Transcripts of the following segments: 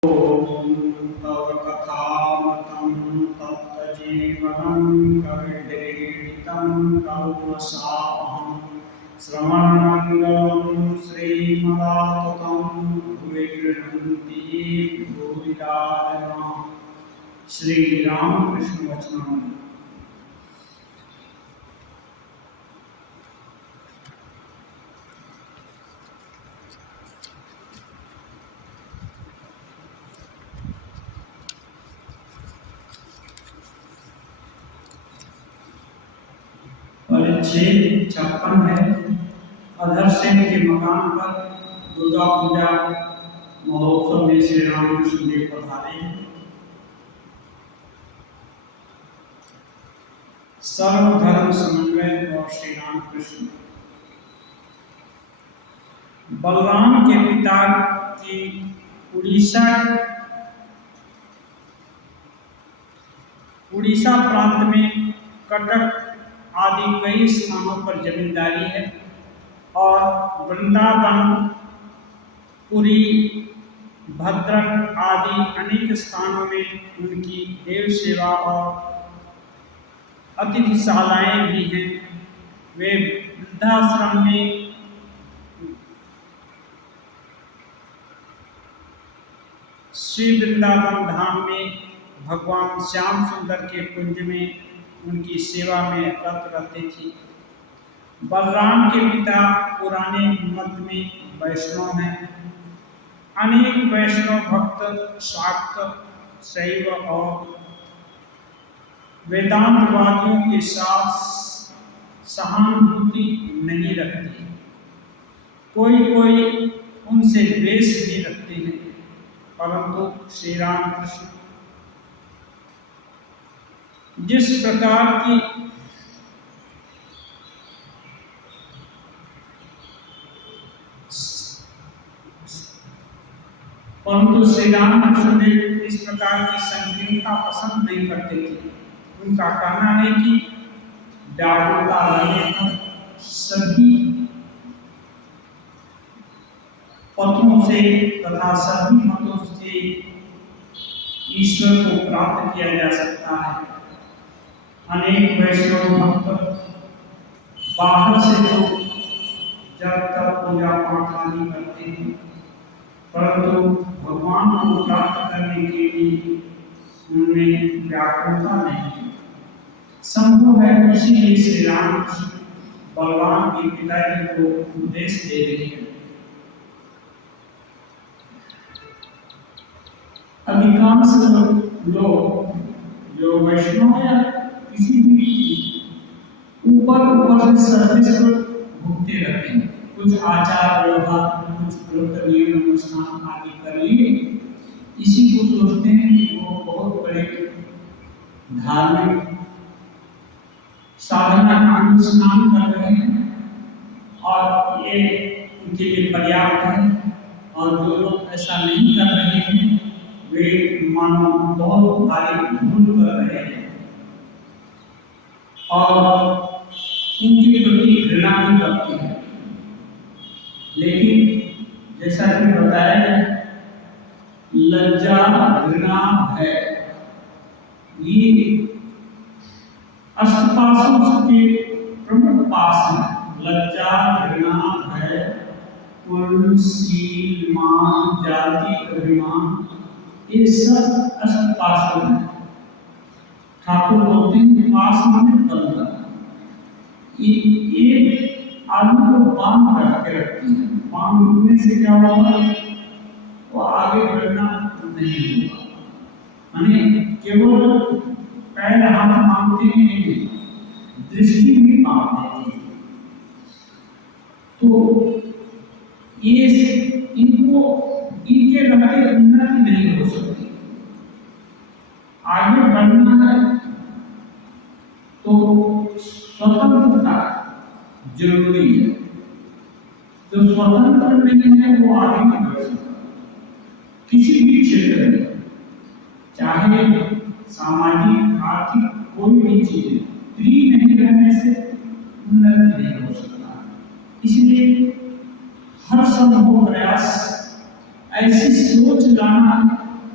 ॐ तव कथामतं तप्तजीवनं कविभिरीडितं कल्मषापहं श्रवणमङ्गलं श्रीमदाततं भुवि गृह्णन्ति भूरिदा जनाः। श्रीरामकृष्ण वचनामृत। परिच्छेद 56 है। अधर सेन के मकान पर दुर्गा पूजा महोत्सव में श्री रामकृष्ण देव पधारे। सर्वधर्म समन्वय और श्री रामकृष्ण। बलराम के पिता की उड़ीसा प्रांत में कटक आदि कई स्थानों पर जमींदारी है और वृंदावन, पुरी, भद्रक आदि अनेक स्थानों में उनकी देव सेवा और अतिथिशालाएं भी हैं। वे वृद्धाश्रम में श्री वृंदावन धाम में भगवान श्याम सुंदर के कुंज में उनकी सेवा में रत रहते थे। बलराम के पिता पुराने मत में वैष्णव हैं। अनेक वैष्णव भक्त शाक्त, शैव और वेदांतवादियों के साथ सहानुभूति नहीं रखते। कोई उनसे द्वेष भी रखते हैं, परंतु श्री रामकृष्ण जिस प्रकार की श्री रामकृष्ण देव इस प्रकार की संकीर्णता पसंद नहीं करते थे। उनका कहना है कि व्याकुलता रहने पर सभी पथों से तथा सभी मतों से ईश्वर को प्राप्त किया जा सकता है। अनेक वैष्णव भक्त बाहर से तो जब तक पूजा पाठ आदि करते हैं, परंतु भगवान को प्राप्त करने के लिए उनमें व्याकुलता नहीं है। संभव है, इसीलिए श्री रामकृष्ण बलराम के पिताजी को उपदेश दे रहे हैं। अधिकांश लोग जो वैष्णव या किसी भी ऊपर से सर्विस पर भुगते रहते हैं। कुछ आचार व्यवहार, कुछ व्रत नियम अनुष्ठान आदि कर लिए, इसी को सोचते हैं कि वो बहुत बड़े धार्मिक साधना का अनुष्ठान कर रहे हैं और ये उनके लिए पर्याप्त है। और जो लोग ऐसा नहीं कर रहे हैं वे मानो बहुत भारी भूल कर रहे हैं और उनके प्रति घृणा भी करते हैं। लेकिन जैसा कि बताया गया, लज्जा, घृणा, भय ये अष्टपाशों के प्रमुख पाश हैं। लज्जा, घृणा, भय, कुल, शील, मान, जाति, अभिमान, ये सब अष्टपाशों हैं। ठाकुर बोलते हैं पास में बंधा। ये आदमी को बांध करके रखती है। बांधने से क्या होगा? वो आगे बढ़ना नहीं होगा। माने केवल पैर हाथ बांधते नहीं, दृष्टि भी बांध देती है। तो ये इनके रहते उन्नति नहीं हो सकती। आगे बढ़ना है तो स्वतंत्रता जरूरी है। जो स्वतंत्र नहीं है वो आगे नहीं बढ़ सकता। किसी भी क्षेत्र में, चाहे सामाजिक, आर्थिक, कोई भी चीज, फ्री नहीं रहने से उन्नति नहीं हो सकता। इसलिए हर संभव प्रयास ऐसी सोच लाना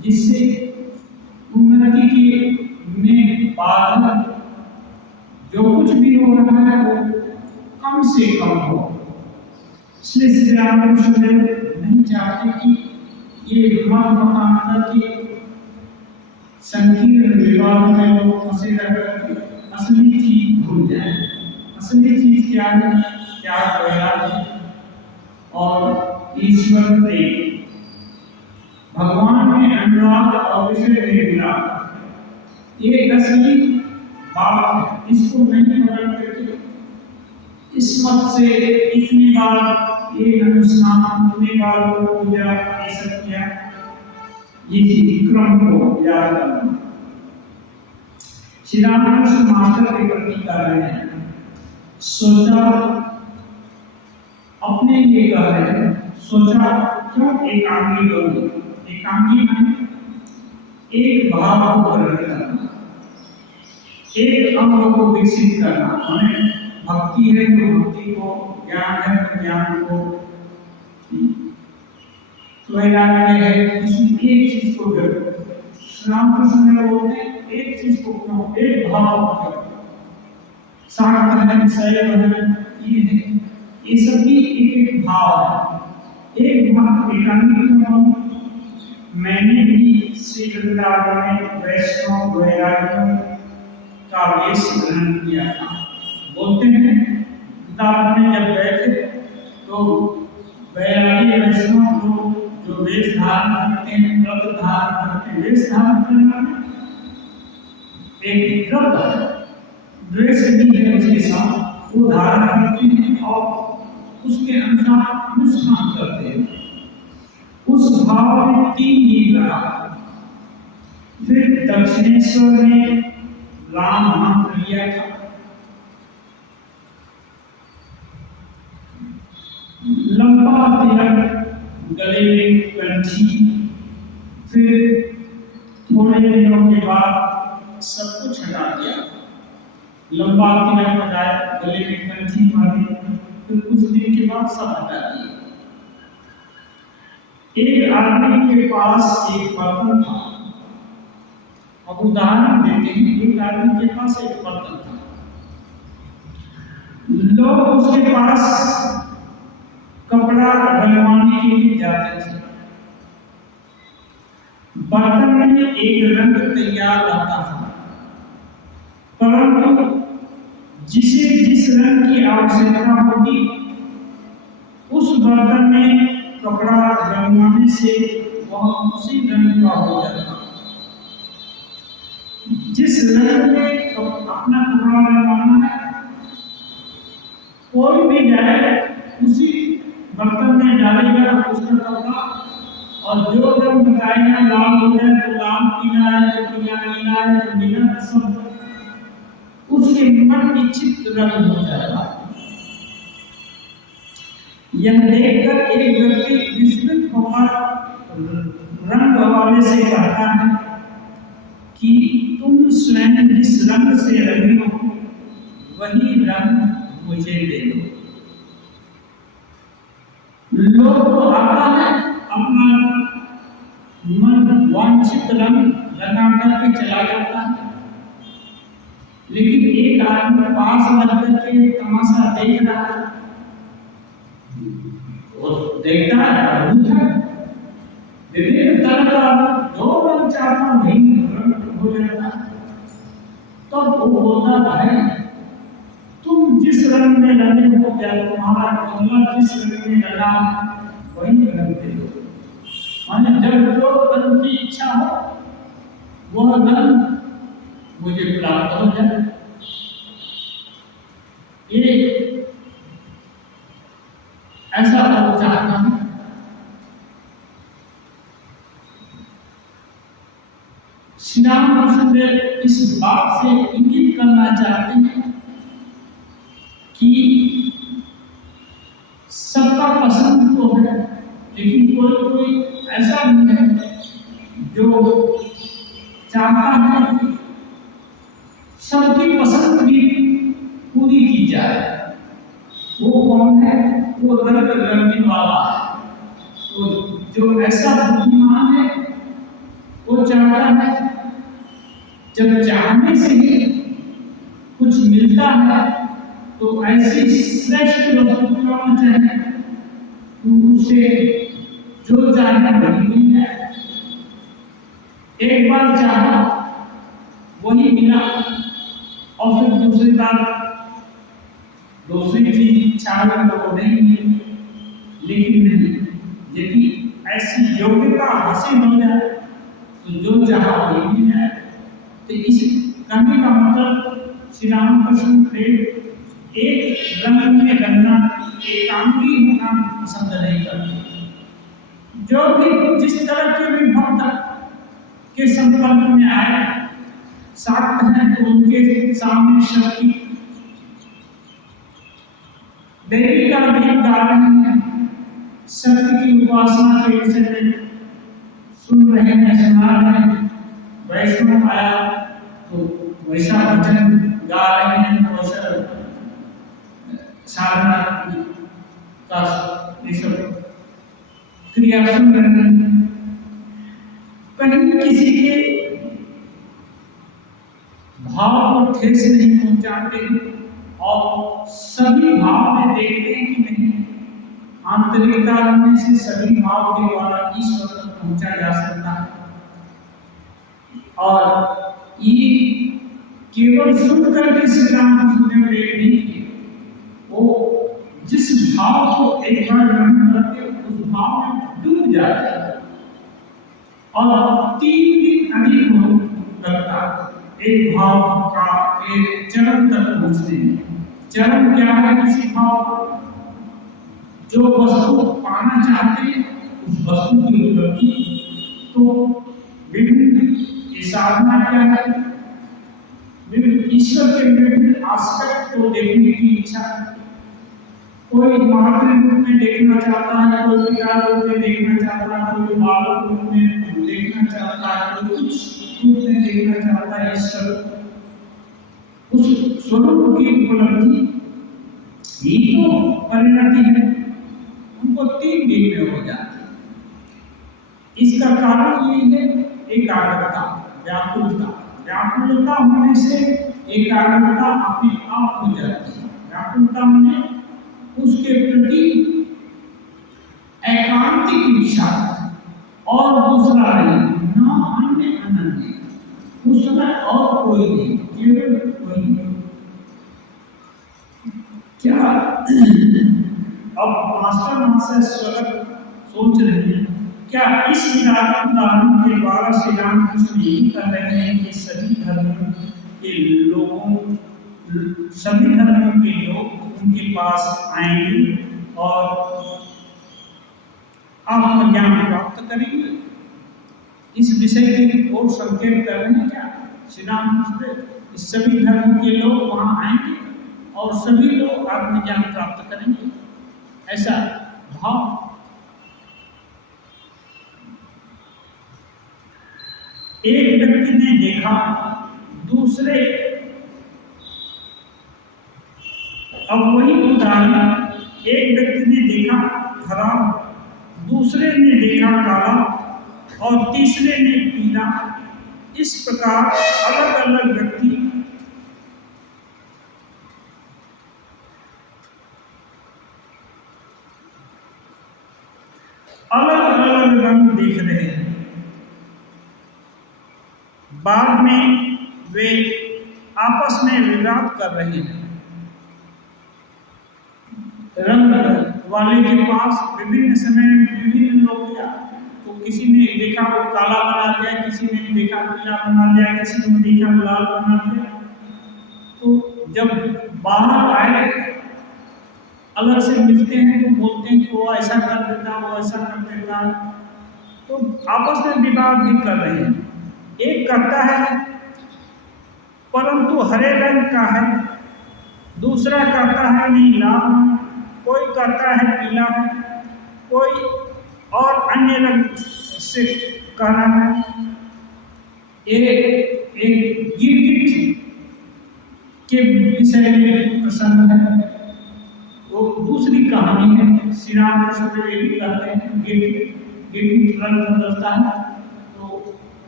जिससे उन्नति के में बाधा जो कुछ भी हो रहा है वो कम से कम हो। इसलिए श्री रामकृष्ण देव नहीं चाहते कि ये मत मतांतर के संकीर्ण विवाद में लोग फंसे रहकर असली चीज भूल जाए। असली चीज क्या है? त्याग, वैराग्य और ईश्वर प्रेम, भगवान में अनुराग और विषय में विराग, ये असली बात है। इसको नहीं पकड़ करके इस मत से इतनी बार ये अनुष्ठान, इतनी बार पूजा, ये सब किया, ये क्रम को याद करना। श्री रामकृष्ण मास्टर के प्रति कर रहे हैं, सोचा अपने लिए कर रहे हैं, सोचा क्यों एकांगी करूं। एकांगी में एक भाव को प्रकट करना, एक अंग को विकसित करना। हमें भक्ति है तो भक्ति को, ज्ञान है तो ज्ञान को, वैराग्य है किसी एक चीज को जरूर। रामकृष्ण ने बोलते एक चीज को क्यों, एक भाव को क्यों, शांत है, संयम है, ये सब भी एक एक भाव है। एक भाव एकांगी क्यों? मैंने भी श्री वृंदावन में वैष्णव वैराग्यों का वेश ग्रहण किया था। बोलते हैं वृंदावन में जब गए थे तो वैरागी वैष्णव लोग जो वेश धारण करते हैं, व्रत धारण करते हैं, वेश धारण करना एक व्रत है, ड्रेस भी है उसके साथ, वो धारण करते हैं और उसके अनुसार अनुष्ठान करते हैं। उस भाव में 3 दिन रहा। फिर दक्षिणेश्वर में राम मंत्र लिया था, लंबा तिलक, गले में कंठी। फिर थोड़े दिनों के बाद सब कुछ हटा दिया, लंबा तिलक हटाया, गले में कंठी मारी, फिर कुछ दिन के बाद सब हटा दिया। एक आदमी के पास एक बर्तन था। अब उदाहरण देते हैं, एक आदमी के पास एक बर्तन था, लोग उसके पास कपड़ा बनवाने के लिए जाते थे। बर्तन में एक रंग तैयार रहता था, परंतु जिसे जिस रंग की आवश्यकता होती उस बर्तन में कपड़ा रंगवाने से वह उसी रंग का हो जाता। जिस रंग में अपना कपड़ा रंगवाना है, कोई भी जाए उसी बर्तन में डालेगा उसका कपड़ा, और जो रंग बताएगा, लाल हो जाए तो लाल, पीला है तो पीला, नीला है तो नीला, सब उसके मन इच्छित रंग हो जाता। यह देखकर एक व्यक्ति विस्मित होकर रंग वाले से कहता है कि तुम स्वयं जिस रंग से रंगी हो वही रंग मुझे दे दो। लोग तो आता है अपना मन वांछित रंग लगा करके चला जाता है, लेकिन एक आदमी पास लग करके तमाशा देख रहा है, वो देखता है, अद्भुत है, विभिन्न तरह का जो रंग चाहता वही रंग हो जाता है। तब वो बोलता, भाई तुम जिस रंग में रंगे हो, क्या तुम्हारा कमला जिस रंग में लगा वही रंग दे दो। माने जब जो रंग की इच्छा हो वह रंग मुझे प्राप्त हो जाए। ये ऐसा हो चाहता हूं। श्री रामकृष्ण देव इस बात से इंगित करना चाहते हैं कि सबका पसंद तो है, लेकिन कोई कोई ऐसा भी है जो चाहता है सबकी पसंद भी पूरी की जाए। वो कौन है? वो रंग रंगने वाला है। तो जो ऐसा बुद्धिमान है चाहता है, जब चाहने से ही कुछ मिलता है तो ऐसी श्रेष्ठ वस्तु क्यों न चाहे, तो उससे जो चाहे वही मिल जाए। एक बार चाहा वही मिला और फिर दूसरी बार दूसरी चीज इच्छा में तो नहीं मिली। लेकिन नहीं, यदि ऐसी योग्यता हासिल हो जाए तो जो चाहा वही मिल जाए। तो इस कहने का मतलब श्री रामकृष्ण प्रेम एक रंग में रंगना, एकांगी होना पसंद नहीं करते। जो भी जिस तरह के भी भक्त के संपर्क में आए, साथ हैं तो उनके सामने शक्ति देवी का गीत गा रहे हैं, सत्य की उपासना के विषय में सुन रहे हैं, सुना रहे हैं। वैष्णव आया तो वैसा भजन गा रहे हैं, वैसा साधना का ये सब क्रिया सुन रहे हैं। कहीं किसी के भाव को ठेस नहीं पहुंचाते और सभी भाव में देखते हैं कि नहीं, आंतरिकता रहने से सभी भाव के द्वारा ईश्वर तक पहुंचा जा सकता है। और ये केवल सुन करके श्री रामकृष्ण ने प्रेम नहीं किए, वो जिस भाव को एक बार ग्रहण करके उस भाव में डूब जाते हैं और 3 दिन अधिक हो लगता एक भाव का एक चरम तक पहुंचने में। चरम क्या है किसी भाव का? जो वस्तु पाना चाहते हैं उस वस्तु की उपलब्धि। तो विभिन्न ये साधना क्या है? ईश्वर के विभिन्न एस्पेक्ट को देखने की इच्छा। कोई मातृ रूप में देखना चाहता है, कोई पिता रूप में देखना चाहता है, कोई बालक रूप में देखना चाहता है, कोई कुछ रूप में देखना चाहता है। ईश्वर उस स्वरूप की उपलब्धि ही तो परिणति है, उनको 3 दिन में हो जाती है। इसका कारण यही है एकाग्रता, व्याकुलता। व्याकुलता होने से एकाग्रता अपने आप हो जाती है। व्याकुलता में उसके प्रति एकांतिक इच्छा और दूसरा नहीं, न अन्य अनन्य, उस समय और कोई नहीं, केवल कोई। क्या अब मास्टर महाशय स्वगत सोच रहे हैं, क्या इस उदाहरण के द्वारा श्री रामकृष्ण यही कर रहे हैं कि सभी धर्मों के लोग उनके पास आएंगे और आत्मज्ञान प्राप्त करेंगे? इस विषय की ओर संकेत कर रहे हैं क्या श्री रामकृष्ण? सभी धर्मों के लोग वहां आएंगे और सभी लोग आत्मज्ञान प्राप्त करेंगे, ऐसा भाव। एक व्यक्ति ने देखा दूसरे, अब वही उदाहरण, एक व्यक्ति ने देखा हरा, दूसरे ने देखा काला और तीसरे ने पीला। इस प्रकार अलग अलग व्यक्ति अलग अलग रंग देख रहे हैं। बाद में वे आपस में विवाद कर रहे हैं। रंग वाले के पास विभिन्न समय में विभिन्न लोग गया, तो किसी ने देखा वो काला बना दिया, किसी ने देखा पीला बना दिया, किसी ने देखा लाल बना दिया। तो जब बाहर आए अलग से मिलते हैं तो बोलते हैं कि वो ऐसा कर देता, वो ऐसा कर देता, तो आपस में विवाद भी कर रहे हैं। एक कहता है परंतु हरे रंग का है, दूसरा कहता है नहीं लाल, कोई कहता है पीला है, कोई और अन्य रंग से कह रहा है। एक गिरगिट के विषय में प्रसंग है, वो दूसरी कहानी है। श्री रामकृष्ण ये भी कहते हैं गिरगिट रंग बदलता है, तो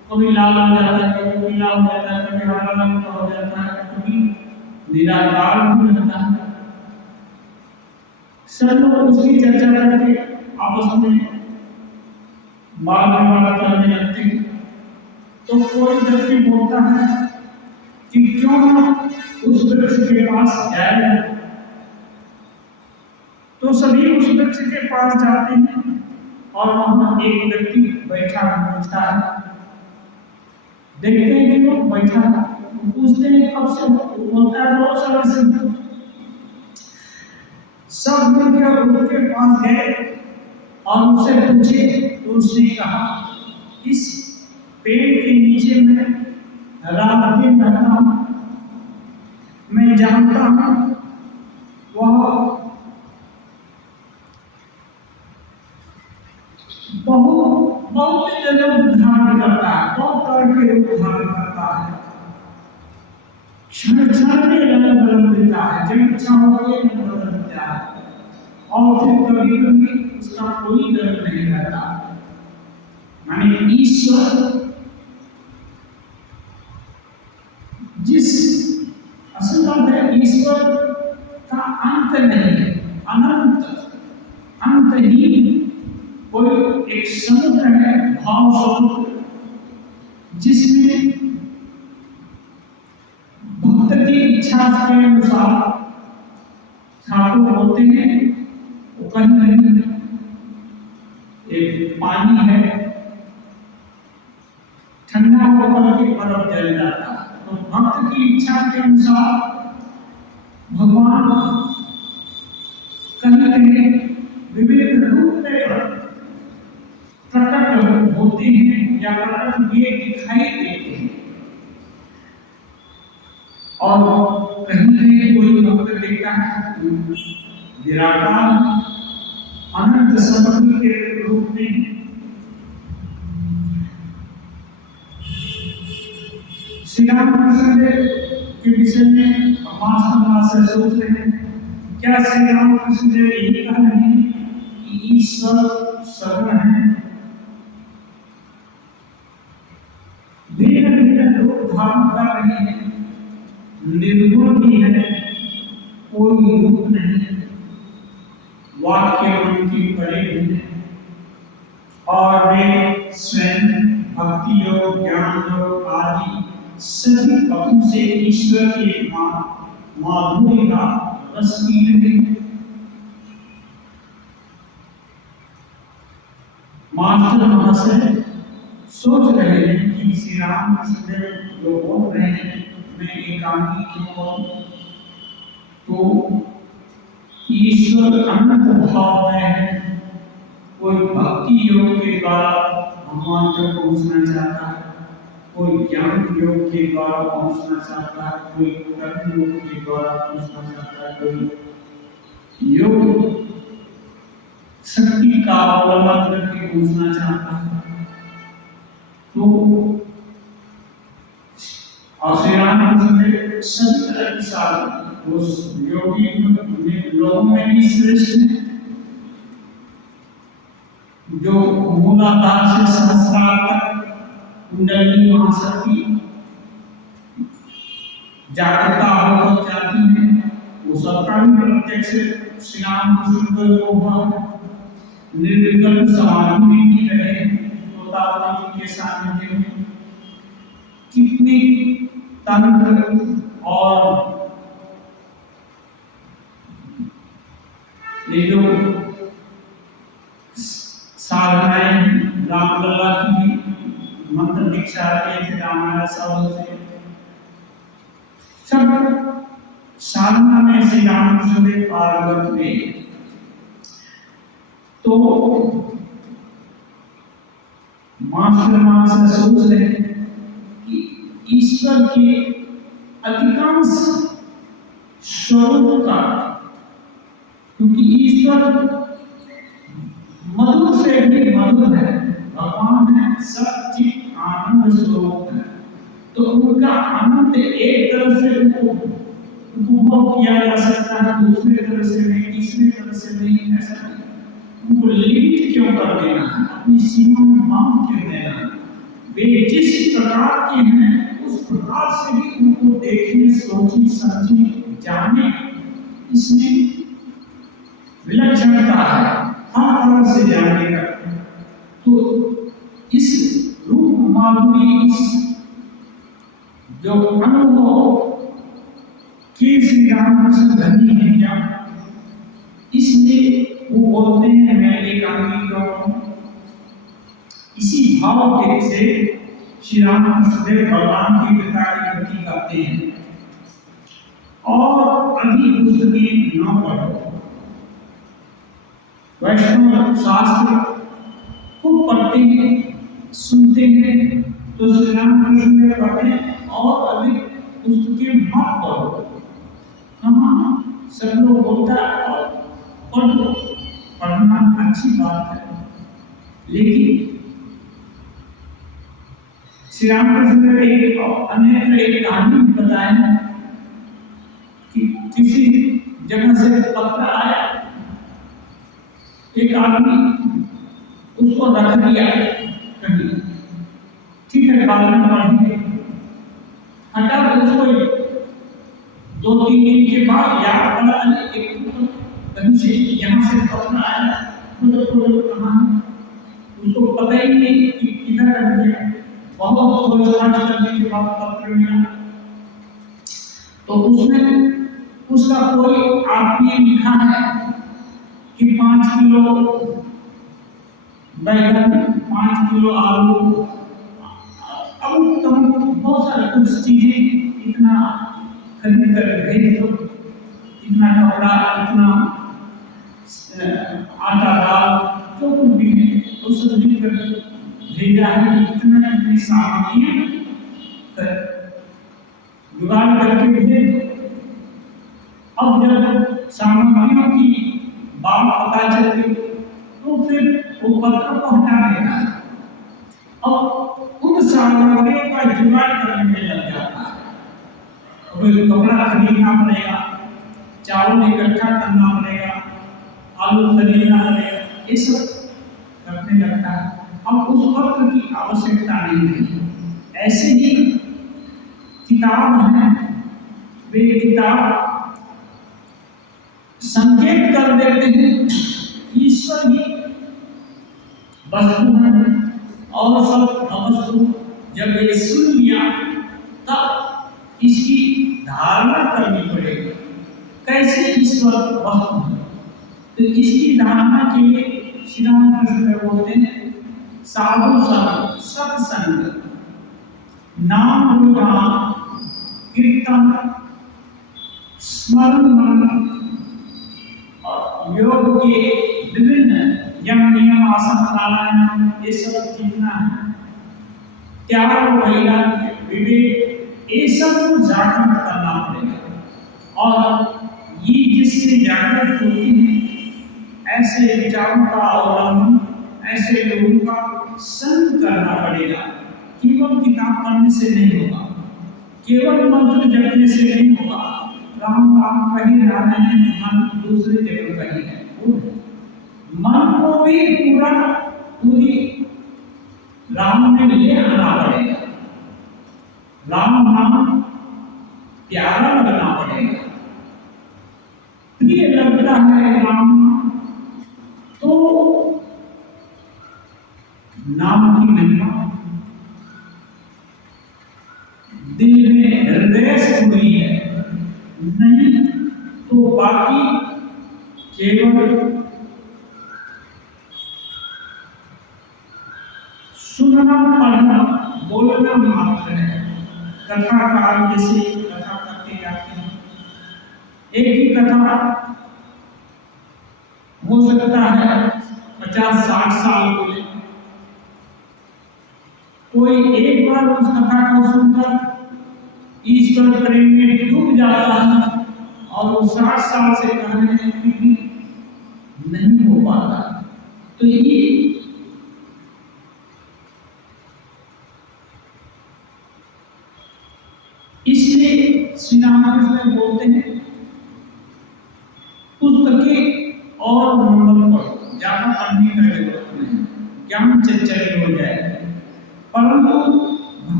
कभी लाल हो जाता है, कभी पीला हो जाता है, कभी हरा रंग का हो जाता है, कभी निराकार भी रहता है। सब लोग उसकी चर्चा करके आपस में बाल विवाद करने लगते हैं। तो कोई व्यक्ति बोलता है कि क्यों ना उस वृक्ष के पास जाए। तो सभी उस वृक्ष के पास जाते हैं और वहां एक व्यक्ति बैठा होता है। देखते हैं कि वो बैठा है, पूछते हैं कब से, बोलता है बहुत समय से। सब मिलकर उसके पास गए और उससे पूछे, तो उसने कहा इस पेड़ के नीचे मैं रात दिन रहता हूं, मैं जानता हूं वह बहुत बहुत रूप धारण करता है, बहुत तरह के रूप धारण करता है, क्षण क्षण में रंग बदल देता है, जब इच्छा होती है रंग बदल देता है, और फिर कभी कभी उसका कोई रंग नहीं रहता। माने ईश्वर जिस असल बात है, ईश्वर का अंत नहीं है, अनंत अंतहीन कोई एक समुद्र है, भाव समुद्र, जिसमें भक्त की इच्छा के अनुसार ठाकुर होते हैं। वो कहीं कहीं एक पानी है, ठंडा होकर के बर्फ जल जाता है। तो भक्त की इच्छा के अनुसार भगवान कहीं कहीं विभिन्न रूप में प्रकट होते हैं या प्रकट हुए दिखाई देते हैं। और कहीं कहीं कोई भक्त देखता है निराकार अनंत समुद्र के रूप में। श्री रामकृष्ण के विषय में मास्टर से सोच रहे हैं, क्या श्री रामकृष्ण देव यही कह रहे हैं कि ईश्वर सगुण है, भिन्न भिन्न रूप धारण कर रहे हैं, निर्गुण भी है, कोई रूप नहीं, वाक्य उनकी परे भी है, और वे स्वयं भक्ति योग, ज्ञान योग आदि सभी पदों से ईश्वर के माधुर्य का रस पी रहे हैं। मास्टर महाशय सोच रहे हैं कि श्री रामकृष्ण जो बोल रहे हैं मैं एकांकी क्यों बोलूं। तो ईश्वर अनंत भाव में है, कोई भक्ति योग के द्वारा भगवान तक पहुंचना चाहता है, कोई ज्ञान योग के द्वारा पहुंचना चाहता है, कोई कर्म योग के द्वारा पहुंचना चाहता है, कोई योग शक्ति का अवलंबन करके पहुंचना चाहता है। तो श्री रामकृष्ण ने सभी तरह की साधना उस योगी लोगों में भी श्रेष्ठ है, जो मूलाधार से सहस्रार तक कुंडली महाशक्ति जागृता होकर जाती है, वो सबका भी प्रत्यक्ष श्री रामकृष्ण को हुआ। निर्विकल्प समाधि में भी रहे तोतापति के सानिध्य में। कितने तंत्र और ये जो साधनाएं रामलला की मंत्र दीक्षा लिए थे रामायण सब से, सब साधना में श्री रामकृष्ण देव पारंगत हुए। तो मास्टर सोच रहे कि ईश्वर के अधिकांश स्वरूप का, क्योंकि ईश्वर मधुर से भी मधुर है, भगवान है, सच्चित आनंद स्वरूप है, तो उनका आनंद एक तरह से उपभोग किया जा सकता है, दूसरी तरह से नहीं, तीसरी तरह से नहीं, ऐसा नहीं। उनको लिमिट क्यों कर देना है, अपनी सीमा में बांध क्यों देना है। वे जिस प्रकार के हैं उस प्रकार से भी उनको देखें, सोचें, समझें, जाने, इसमें विलक्षणता है हर तरह से जानने का। तो इस रूप माधुरी, इस जो अनुभव के श्री रामकृष्ण धनी है क्या, इसलिए वो बोलते हैं मैं एकांगी क्यों हूं। इसी भाव के से श्री रामकृष्ण देव भगवान की पिता की भक्ति करते हैं। और अभी पुस्तकें न पढ़ो, वैष्णव शास्त्र खूब पढ़ते हैं, सुनते हैं, तो श्री रामकृष्ण देव कहते हैं और अधिक पुस्तकें मत पढ़ो। कहाँ सब लोग बोलता है और पढ़ो, पढ़ना अच्छी बात है, लेकिन श्री रामकृष्ण देव एक कहानी बताए कि किसी जगह से पत्र आया, एक आदमी उसको रख दिया कहीं, ठीक है बाद में पढ़ेंगे, हटा उसको 2-3 दिन के बाद याद पड़ा एक कहीं से यहाँ से पत्र आया, कहाँ है उसको पता ही नहीं कि किधर रख दिया। बहुत खोजखाज करने के बाद पत्र मिला, तो उसमें उसका कोई आदमी लिखा है कि 5 किलो बैगन, 5 किलो आलू, अब तुम बहुत सारे कुछ चीजें इतना खरीद कर भेज दो, इतना कपड़ा, इतना आटा दाल जो कुछ भी है वो सब लिख कर भेजा है, इतना इतनी सामग्रियां जुगाड़ करके भेज। अब जब सामग्रियों की बात पता चल गई तो फिर वो पत्र को हटा देना है, अब उन सामग्रियों का जुगाड़ करने में लग जाता है। कोई कपड़ा खरीदना पड़ेगा, चावल इकट्ठा करना पड़ेगा, आलू खरीदना पड़ेगा, ये सब करने लगता है। अब उस पत्र की आवश्यकता नहीं रही। ऐसे ही किताब है, वे किताब संकेत कर देते हैं ईश्वर ही वस्तु है और सब अवस्तु। जब ये सुन लिया तब इसकी धारणा करनी पड़ेगी, कैसे ईश्वर वस्तु है। तो इसकी धारणा के लिए श्री रामकृष्ण बोलते हैं साधु संग, सत्संग, नाम गुणगान, कीर्तन, स्मरण मनन और योग के विभिन्न यम नियम आसन प्राणायाम, ये सब जितना है, त्याग वैराग्य विवेक, ये सब को जागृत करना पड़ेगा। और ये जिससे जागृत होती है ऐसे विचारों का अवलंबन, ऐसे लोगों का संग करना पड़ेगा। केवल किताब पढ़ने से नहीं होगा, केवल मंत्र जपने से नहीं होगा। राम राम कहीं जा रहे हैं, मन दूसरी जगह कहीं है, मन को भी पूरी राम में ले आना पड़ेगा। राम नाम प्यारा लगना पड़ेगा, प्रिय लगता है राम तो नाम की महिमा दिल में हृदय से हुई है, नहीं तो बाकी केवल सुनना, पढ़ना, बोलना मात्र है। कथाकार जैसे कथा करते जाते हैं, एक ही कथा हो सकता है 50-60 साल बोले, कोई एक बार उस कथा को सुनकर ईश्वर प्रेम में डूब जाता है और वो 60 साल से कह रहे हैं कि नहीं हो पाता। तो ये इसलिए श्री रामकृष्ण बोलते हैं पुस्तकें और नंबर पर ज्यादा पढ़ने का जरूरत नहीं, ज्ञान चंचल हो जाए, परंतु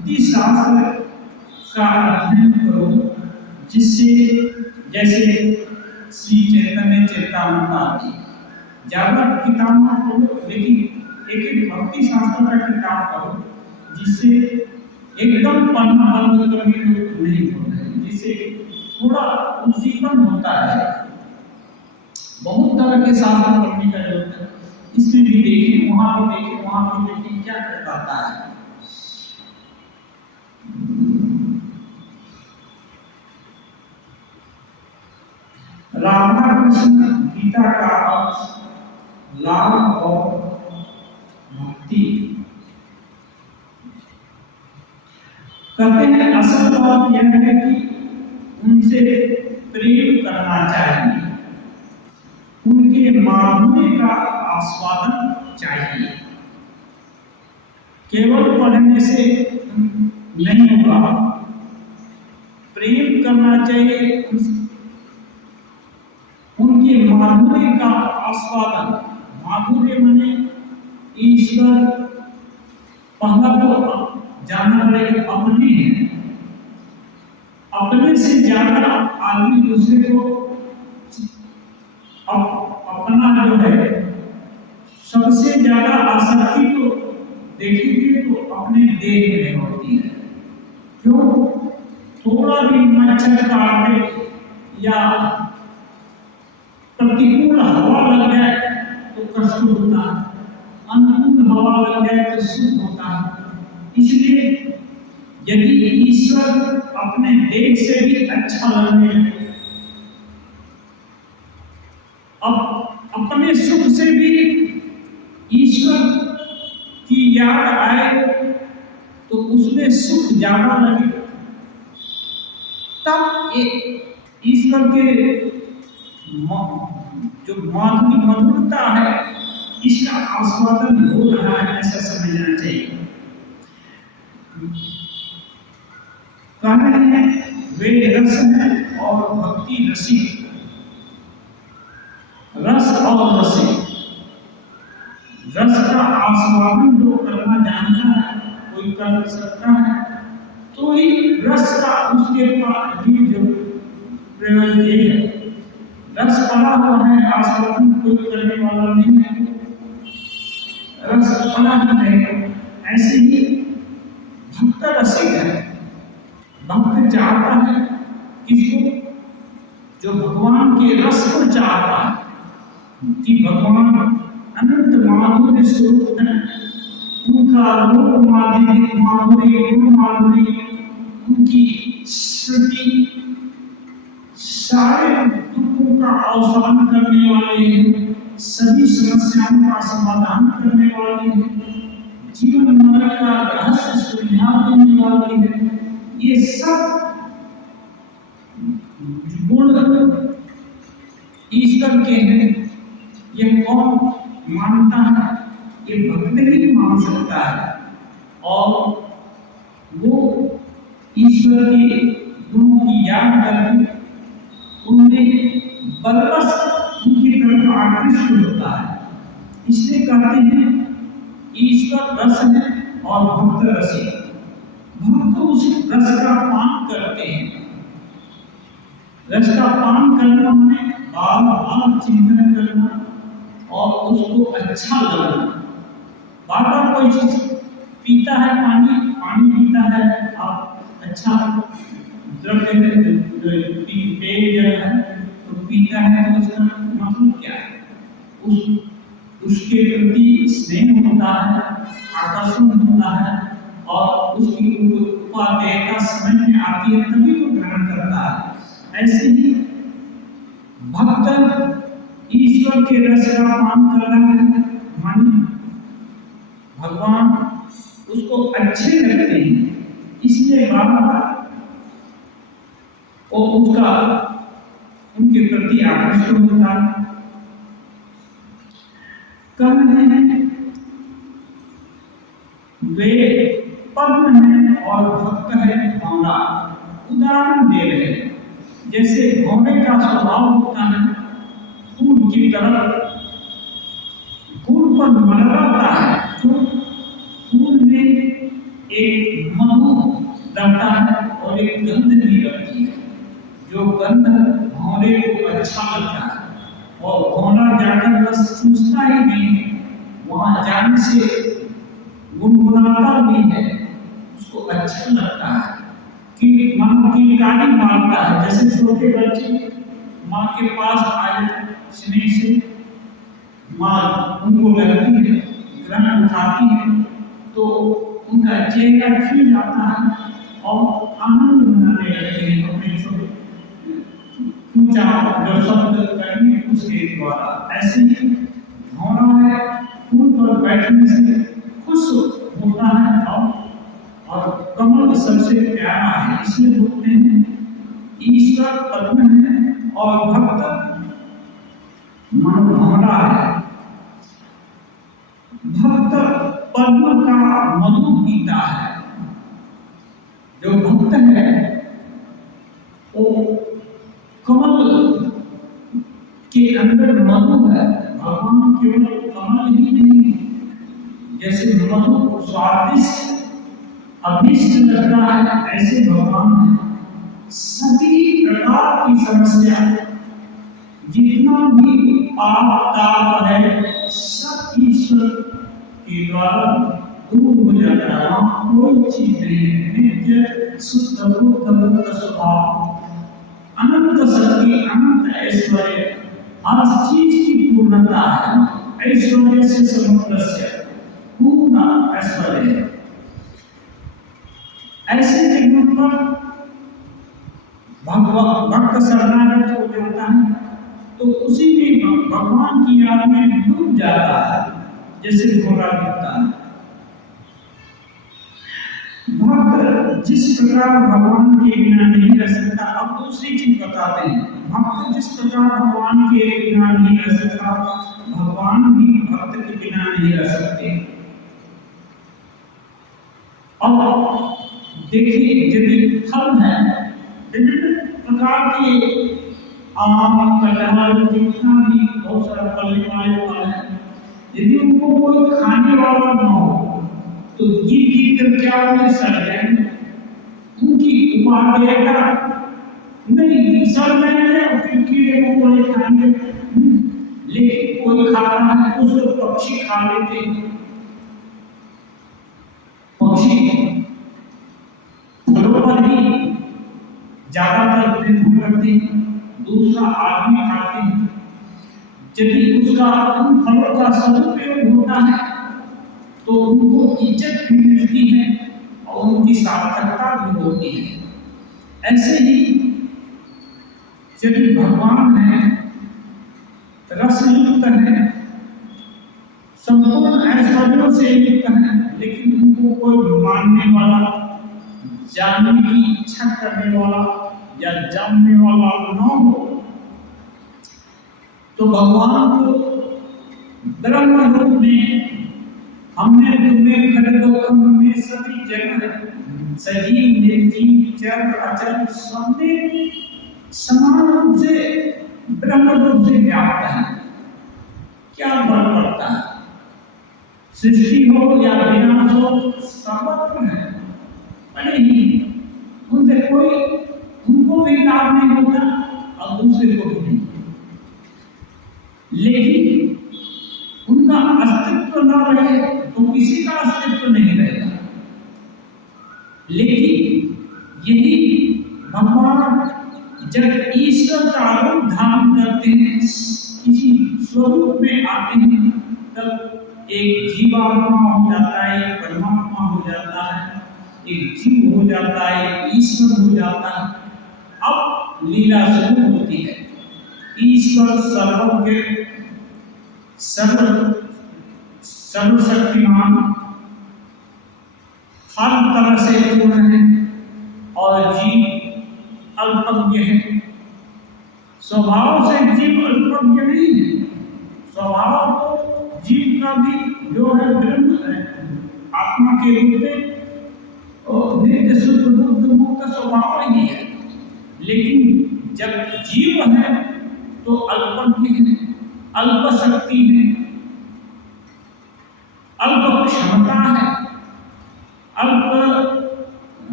भक्ति शास्त्र का अध्ययन करो, जिससे जैसे श्री चैतन्य चेतावनी ज्यादा किताब ना पढ़ो, लेकिन एक एक भक्ति शास्त्र का किताब पढ़ो, जिससे एकदम पढ़ना बंद करने को नहीं होता है, जिससे थोड़ा उद्दीपन होता है। बहुत तरह के शास्त्र पढ़ने का जरूरत है। इसमें भी देखिए, वहां भी देखिए, वहां भी देखिए, क्या करता है। राधा कृष्ण गीता का अर्थ लाभ और भक्ति कहते हैं। असल बात यह है कि उनसे प्रेम करना चाहिए, उनके माधुर्य का आस्वादन चाहिए। केवल पढ़ने से नहीं होगा, प्रेम करना चाहिए, उनके माधुर्य का आस्वादन। माधुर्य माने ईश्वर, पहला तो जानना पड़ेगा अपने हैं। अपने से ज्यादा आदमी दूसरे को अपना जो है, सबसे ज्यादा आसक्ति तो देखेंगे तो अपने देह में होती है। क्यों? थोड़ा भी मच्छर काटे या प्रतिकूल हवा लग जाए तो कष्ट होता है, अनुकूल हवा लग जाए तो सुख होता है। इसलिए यदि ईश्वर अपने देह से भी अच्छा लगने लगे, अब अपने सुख से भी ईश्वर की याद आए तो उसमें सुख ज्यादा लगे, तब ईश्वर के जो मधुरता है इसका आस्वादन हो रहा है, ऐसा समझना चाहिए। कह रहे हैं वे रस है और भक्ति रसिक। रस और रसिक, रस का आस्वादन जो करना जानता है कोई कर सकता है, तो ही रस का उसके पास भी जो प्रयोग है। रस पड़ा हुआ है, आस्वादन कोई करने वाला नहीं है, रस पड़ा ही नहीं। ऐसे ही भक्त रसिक है, भक्त चाहता है किसको? जो भगवान के रस को चाहता है कि भगवान अनंत माधुर्य स्वरूप है, उनका रूप माधुर्य, गुण माधुर्य, उनकी श्रुति सारे दुखों का अवसान करने वाले हैं, सभी समस्याओं का समाधान करने वाले हैं, जीवन मरण का रहस्य सुलझा देने वाले हैं। ये सब गुण ईश्वर के हैं। ये कौन मानता है? ये भक्त ही मान सकता है। और वो ईश्वर के गुणों की याद करके उनमें बरबस उनकी तरफ आकृष्ट होता है। इसलिए कहते हैं ईश्वर रस है और भक्त रसिक। भक्त उस रस का पान करते हैं। रस का पान करना माने बार बार चिंतन करना और उसको अच्छा लगना। बार बार कोई चीज पीता है, पानी पीता है, आप अच्छा द्रव्य पेय है तो पीता है, तो उसका मतलब क्या है? उसके प्रति स्नेह होता है, आकर्षण होता है, और उसकी उपादेयता समझ में आती है, तभी वो ग्रहण करता है। ऐसे ही भक्त ईश्वर के रस का पान कर रहा है, मानी भगवान उसको अच्छे लगते हैं, इसलिए बार और उसका उनके प्रति आकर्षण होता है। कह रहे हैं वे पद्म है और भक्त है भौरा। उदाहरण दे रहे हैं, जैसे भौरे का स्वभाव होता है फूल की तरफ, फूल पर मंडराता है, तो फूल में एक मधु लगता है और एक गंध भी लगती है। जो गंध भौरे को अच्छा लगता है और भौरा जाकर बस चूसता ही नहीं, वहां जाने से गुनगुनाता भी है, उसको अच्छा लगता है कि मानो की गाली मारता है। जैसे छोटे बच्चे माँ के पास आए स्नेह से, माँ उनको लगती है, ग्रहण उठाती है, तो उनका चेहरा खिल जाता है और आनंद मनाने लगते हैं अपने छोटे जो शब्द करेंगे उसके द्वारा। ऐसे ही भौरा है, फूल पर बैठने से खुश होता है और कमल सबसे प्यारा है, इसलिए बोलते हैं ईश्वर पद्म है और भक्त मानो भौरा है। भक्त पद्म का मधु पीता है। जो भक्त है वो कमल के अंदर मधु है। भगवान केवल कमल ही नहीं, जैसे मधु स्वादिष्ट अभीष्ट लगता है, ऐसे भगवान है। सभी प्रकार की समस्या, जितना भी पाप ताप है, सब ईश्वर के द्वारा दूर हो जाता है। वहाँ कोई चीज नहीं है। नित्य शुद्ध बुद्ध मुक्त स्वभाव, अनंत शक्ति, अनंत ऐश्वर्य, हर चीज की पूर्णता है। ऐश्वर्य से समुद्रस्य पूर्ण ऐश्वर्य है। ऐसे जगहों पर भक्त शरणागत हो जाता है तो उसी में भगवान की याद में डूब जाता है, जैसे घोड़ा डूबता है। भक्त जिस प्रकार भगवान के बिना नहीं रह सकता, अब दूसरी चीज बताते हैं। भक्त जिस प्रकार भगवान के बिना नहीं रह सकता, भगवान भी भक्त के बिना नहीं रह सकते। अब देखिए, यदि फल है, विभिन्न प्रकार के आम, कटहल, जितना भी बहुत सारा फल है, यदि उनको कोई खाने वाला न हो तो गिर कर क्या होंगे, सड़ जाएंगे। उनकी उपादेयता नहीं, सड़ जाएंगे और फिर कीड़े मकोड़े खाएंगे। लेकिन कोई खाता है, उसको पक्षी खा लेते हैं। पक्षी फलों पर ही ज्यादातर निर्भर करते हैं, दूसरा आदमी खाते हैं। यदि उसका उन फलों का सदुपयोग होता है तो उनको इज्जत भी मिलती है और उनकी सार्थकता भी होती है। ऐसे ही यदि भगवान है, रस युक्त है, संपूर्ण ऐश्वर्यों से युक्त है, लेकिन उनको कोई मानने वाला, जानने की इच्छा करने वाला या जानने वाला न हो तो भगवान को ब्रह्म रूप में हमने तुम्हें खड़गोखम में सभी जगह सजीव निर्जीव चर अचर सबने समान रूप से ब्रह्म रूप से व्याप्त है। क्या फर्क पड़ता है, सृष्टि हो या विनाश हो, सर्वत्र है। अरे ही उनसे कोई, उनको भी लाभ नहीं होता और दूसरे को भी नहीं। लेकिन उनका अस्तित्व न रहे तो किसी का अस्तित्व नहीं रहेगा। लेकिन यही भगवान जब ईश्वर का रूप धारण करते हैं, किसी स्वरूप में आते हैं, तब एक जीवात्मा हो जाता है, एक परमात्मा हो जाता है, एक जीव हो जाता है, एक ईश्वर हो जाता है। अब लीला शुरू होती है। ईश्वर सर्वज्ञ, सर्वशक्तिमान, हर तरह से पूर्ण है और जीव अल्पज्ञ है। स्वभाव से जीव अल्पज्ञ नहीं है। स्वभाव तो जीव का भी जो है ब्रह्म है, आत्मा के रूप में और नित्य शुद्ध बुद्ध मुक्त स्वभाव ही है। लेकिन जब जीव है तो अल्पज्ञ है, अल्प शक्ति है, अल्प क्षमता है, अल्प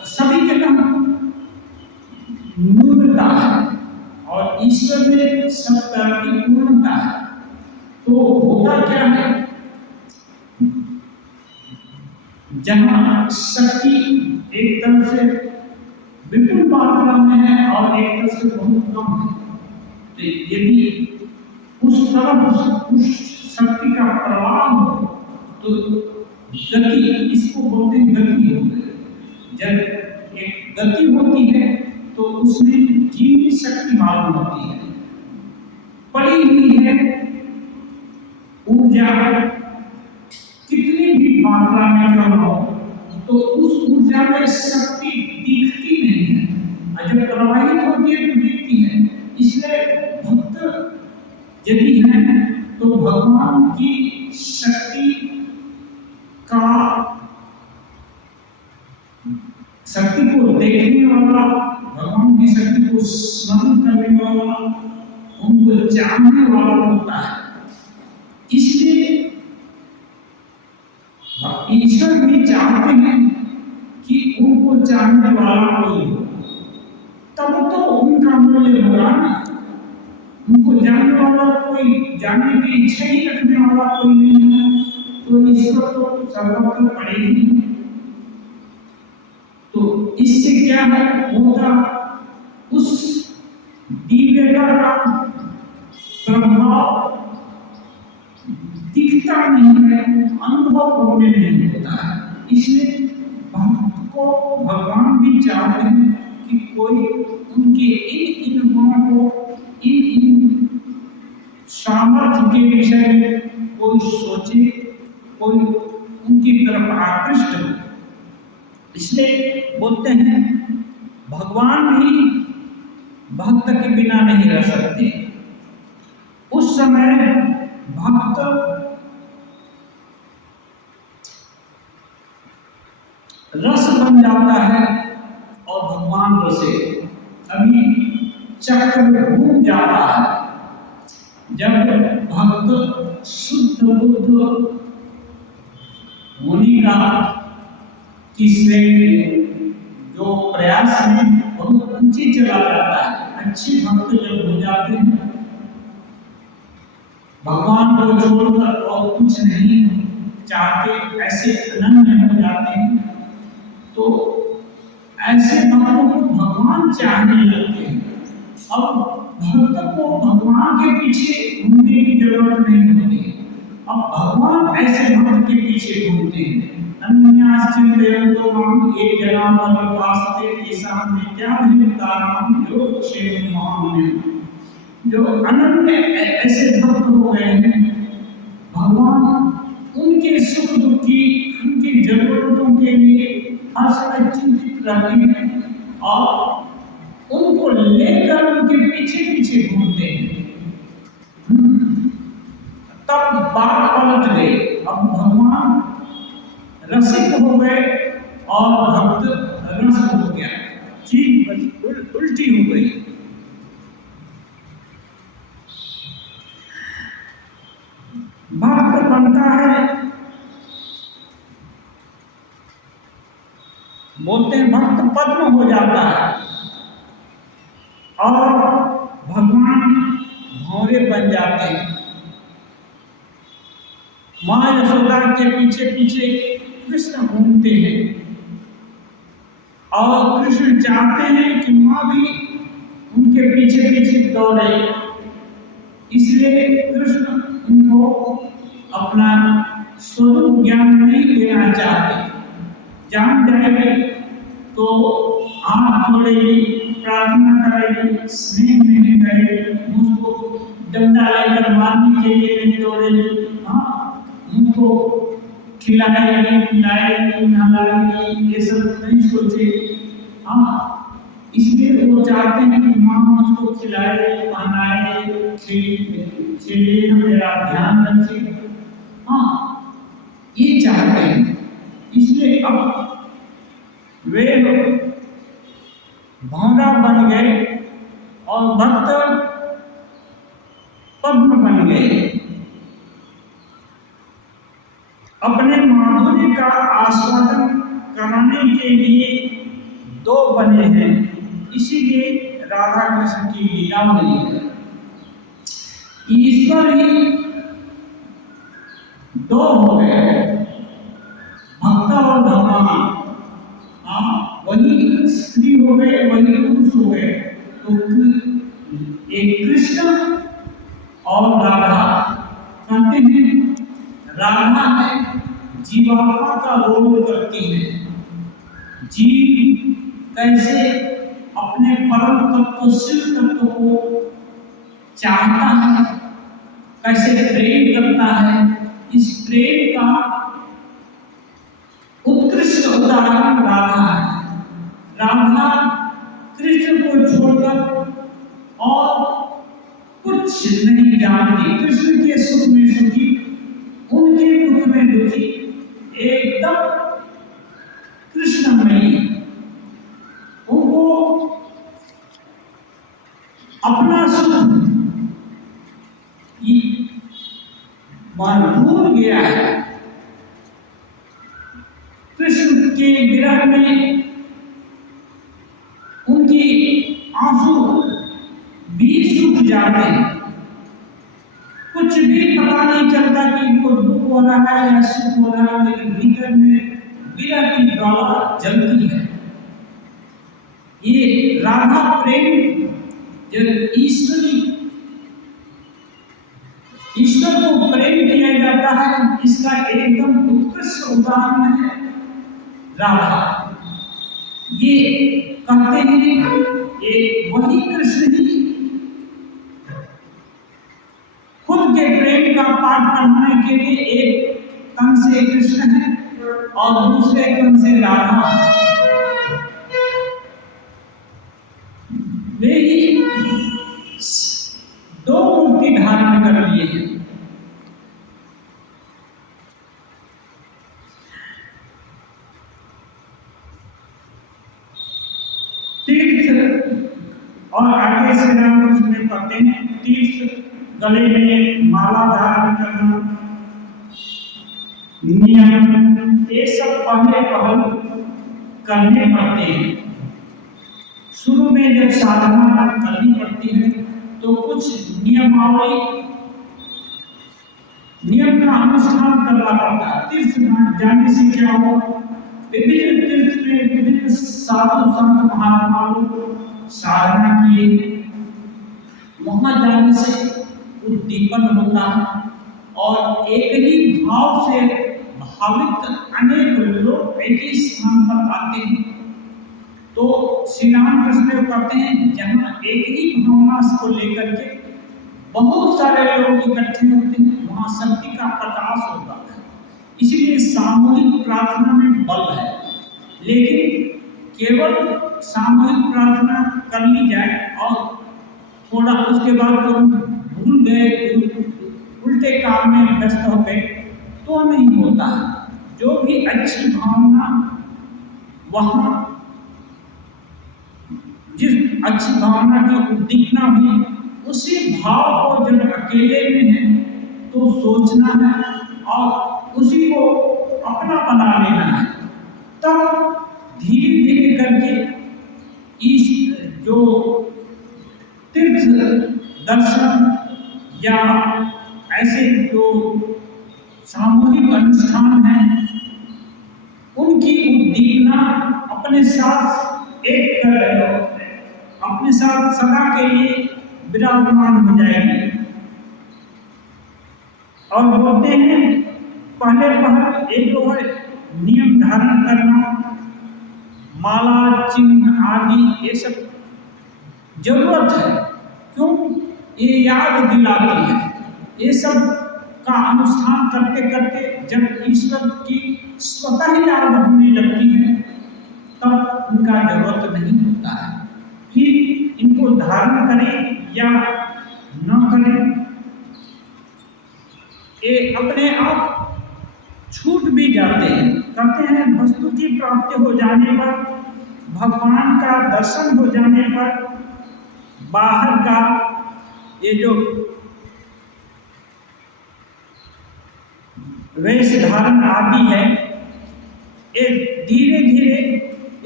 सभी जगह न्यूनता है और ईश्वर में सब तरह की पूर्णता है। तो होता क्या है, जहां शक्ति एक तरफ से विपुल मात्रा में है और एक तरफ से बहुत कम है, तो यदि उस तरफ उस शक्ति का प्रवाह हो तो गति, इसको बोलते हैं गति हो गई। जब एक गति होती है तो उसमें जीवनी शक्ति मालूम होती है, पड़ी हुई है ऊर्जा कितनी भी मात्रा में क्यों हो, तो उस ऊर्जा में शक्ति दिखती नहीं है, और जब प्रवाहित होती है तो दिखती है। इसलिए भक्त यदि है तो भगवान की शक्ति को देखने वाला, भगवान की शक्ति को स्मरण करने वाला, उनको जानने वाला होता है। इसलिए ईश्वर भी चाहते हैं कि उनको जानने वाला कोई हो, तब तो उनका मूल्य होगा ना। उनको जानने वाला कोई, जानने की इच्छा ही रखने वाला कोई नहीं है तो ईश्वर तो सर्वत्र पड़ेगी। तो इससे क्या है, होगा उस दिव्यता का प्रभाव दिखता नहीं है, अनुभव होने नहीं होता है। इसलिए भक्त को भगवान भी चाहते हैं कि कोई उनके इन गुणों को, इन सामर्थ्य के विषय में कोई सोचे, कोई उनकी तरफ आकृष्ट हो। इसलिए बोलते हैं भगवान भी भक्त के बिना नहीं रह सकते। उस समय भक्त रस बन जाता है और भगवान रसे। अभी चक्र घूम जाता है। जब भक्त शुद्ध बुद्ध होने का किससे जो प्रयास में बहुत ऊंचे चला जाता है, अच्छे भक्त जब हो जाते हैं, भगवान को छोड़कर और कुछ नहीं चाहते, ऐसे अनन्य हो जाते हैं, तो ऐसे भक्तों को भगवान चाहने लगते हैं। अब भक्त को भगवान के पीछे घूमने की जरूरत नहीं होती। अब भगवान ऐसे भक्त के पीछे घूमते हैं। अन्याश्चिंतयन्तो मां ये जना परिपासते तेषां नित्याभियुक्तानां योगक्षेमं महामुनिः। जो अनन्य ऐसे भक्त हो गए हैं, भगवान उनके सुख दुख की, उनकी जरूरतों के लिए हर समय चिंतित रहते हैं और उनको लेकर उनके पीछे पीछे घूमते हैं। तब बात पलट गई। अब भगवान रसिक हो गए और भक्त रस हो गया, चीज उल्टी हो गई। भक्त बनता है, बोलते हैं भक्त पद्म हो जाता है और भगवान भौरे बन जाते हैं। मां यशोदा के पीछे पीछे कृष्ण घूमते हैं और कृष्ण चाहते हैं कि मां भी उनके पीछे पीछे दौड़े। इसलिए कृष्ण उनको अपना स्वरूप ज्ञान नहीं देना चाहते। जान जाएंगे तो हाथ जोड़ेगी, प्रार्थना करेगी, स्नेह नहीं करेगी, मुझको डंडा लेकर मारने के लिए नहीं दौड़ेगी। हाँ, मुझको खिलाएगी, पिलाएगी, नहलाएगी, ये सब नहीं सोचेगी। हाँ, इसलिए वो चाहते हैं कि माँ मुझको खिलाए, पहनाए, खेले, मेरा ध्यान रखे। हाँ, ये चाहते हैं। इसलिए अब वे भौरा बन गए और भक्त पद्म बन गए। अपने माधुर्य का आस्वादन कराने के लिए दो बने हैं, इसीलिए राधा कृष्ण की लीला हुई है। ईश्वर ही दो हो गए, भक्त और भगवान। हाँ, वही स्त्री हो गए, वही पुरुष हो गए। तो एक कृष्ण और राधा, कहते हैं राधा है जीवात्मा का रोल करती है। जीव कैसे अपने परम तत्व शिव तत्व को चाहता है, कैसे प्रेम करता है, इस प्रेम का उत्कृष्ट उदाहरण राधा है। राधा कृष्ण को छोड़कर और कुछ नहीं जानती। कृष्ण के सुख में सुखी, उनके दुख में दुखी, एकदम कृष्णमयी। उनको अपना सुख भूल गया है। कृष्ण के विरह में उनकी आंसू भी सूख जाते हैं। कुछ भी पता नहीं चलता कि इनको दुख हो रहा है या सुख हो रहा है, लेकिन भीतर में विरह की ज्वाला जलती है। ये राधा प्रेम जो ईश्वर को प्रेम किया जाता है, इसका एकदम उत्कृष्ट उदाहरण है राधा। ये कहते हैं ये वही कृष्ण ही खुद के प्रेम का पाठ पढ़ाने के लिए एक तन से कृष्ण है और दूसरे तन से राधा। वे ही दो मूर्ति धारण कर लिए हैं। तीर्थ और आगे से रामकृष्ण कहते हैं तीर्थ गले में माला धारण करना, नियम, ये सब पहले करने पड़ते हैं। शुरू में जब साधना करनी पड़ती है तो कुछ नियम का अनुष्ठान करना पड़ता है। तीर्थ जाने से क्या हो, विभिन्न तीर्थ में विभिन्न साधु संत महात्मा साधना किए, वहां जाने से उद्दीपन होता है और एक ही भाव से भावित अनेक लोग एक ही स्थान पर आते हैं। तो श्री राम कृष्ण कहते हैं जहाँ एक ही भावना को लेकर के बहुत सारे लोग इकट्ठे होते हैं, वहाँ शक्ति का प्रकाश होता है। इसीलिए सामूहिक प्रार्थना में बल है। लेकिन केवल सामूहिक प्रार्थना कर ली जाए और थोड़ा उसके बाद तो भूल गए, उल्टे काम में व्यस्त हो गए, तो नहीं होता है। जो भी अच्छी भावना वहाँ जिस अच्छी भावना की उद्दीपना हुई, उसी भाव को जब अकेले में है तो सोचना है और उसी को अपना बना लेना है। तब धीरे धीरे करके इस जो तीर्थ दर्शन या ऐसे जो सामूहिक अनुष्ठान हैं, उनकी उद्दीपना अपने साथ एक कर रहे हो, अपने साथ सदा के लिए विराजमान हो जाएगी। और बोलते हैं पहले एक दो नियम धारण करना, माला चिन्ह आदि ये सब जरूरत है। क्यों? ये याद दिलाती है। ये सब का अनुष्ठान करते करते जब ईश्वर की स्वतः ही याद होने लगती है, तब उनका जरूरत नहीं होता है कि इनको धारण करें या न करें। ये अपने आप छूट भी जाते हैं। कहते हैं वस्तु की प्राप्ति हो जाने पर, भगवान का दर्शन हो जाने पर, बाहर का ये जो वेश धारण आदि है, ये धीरे धीरे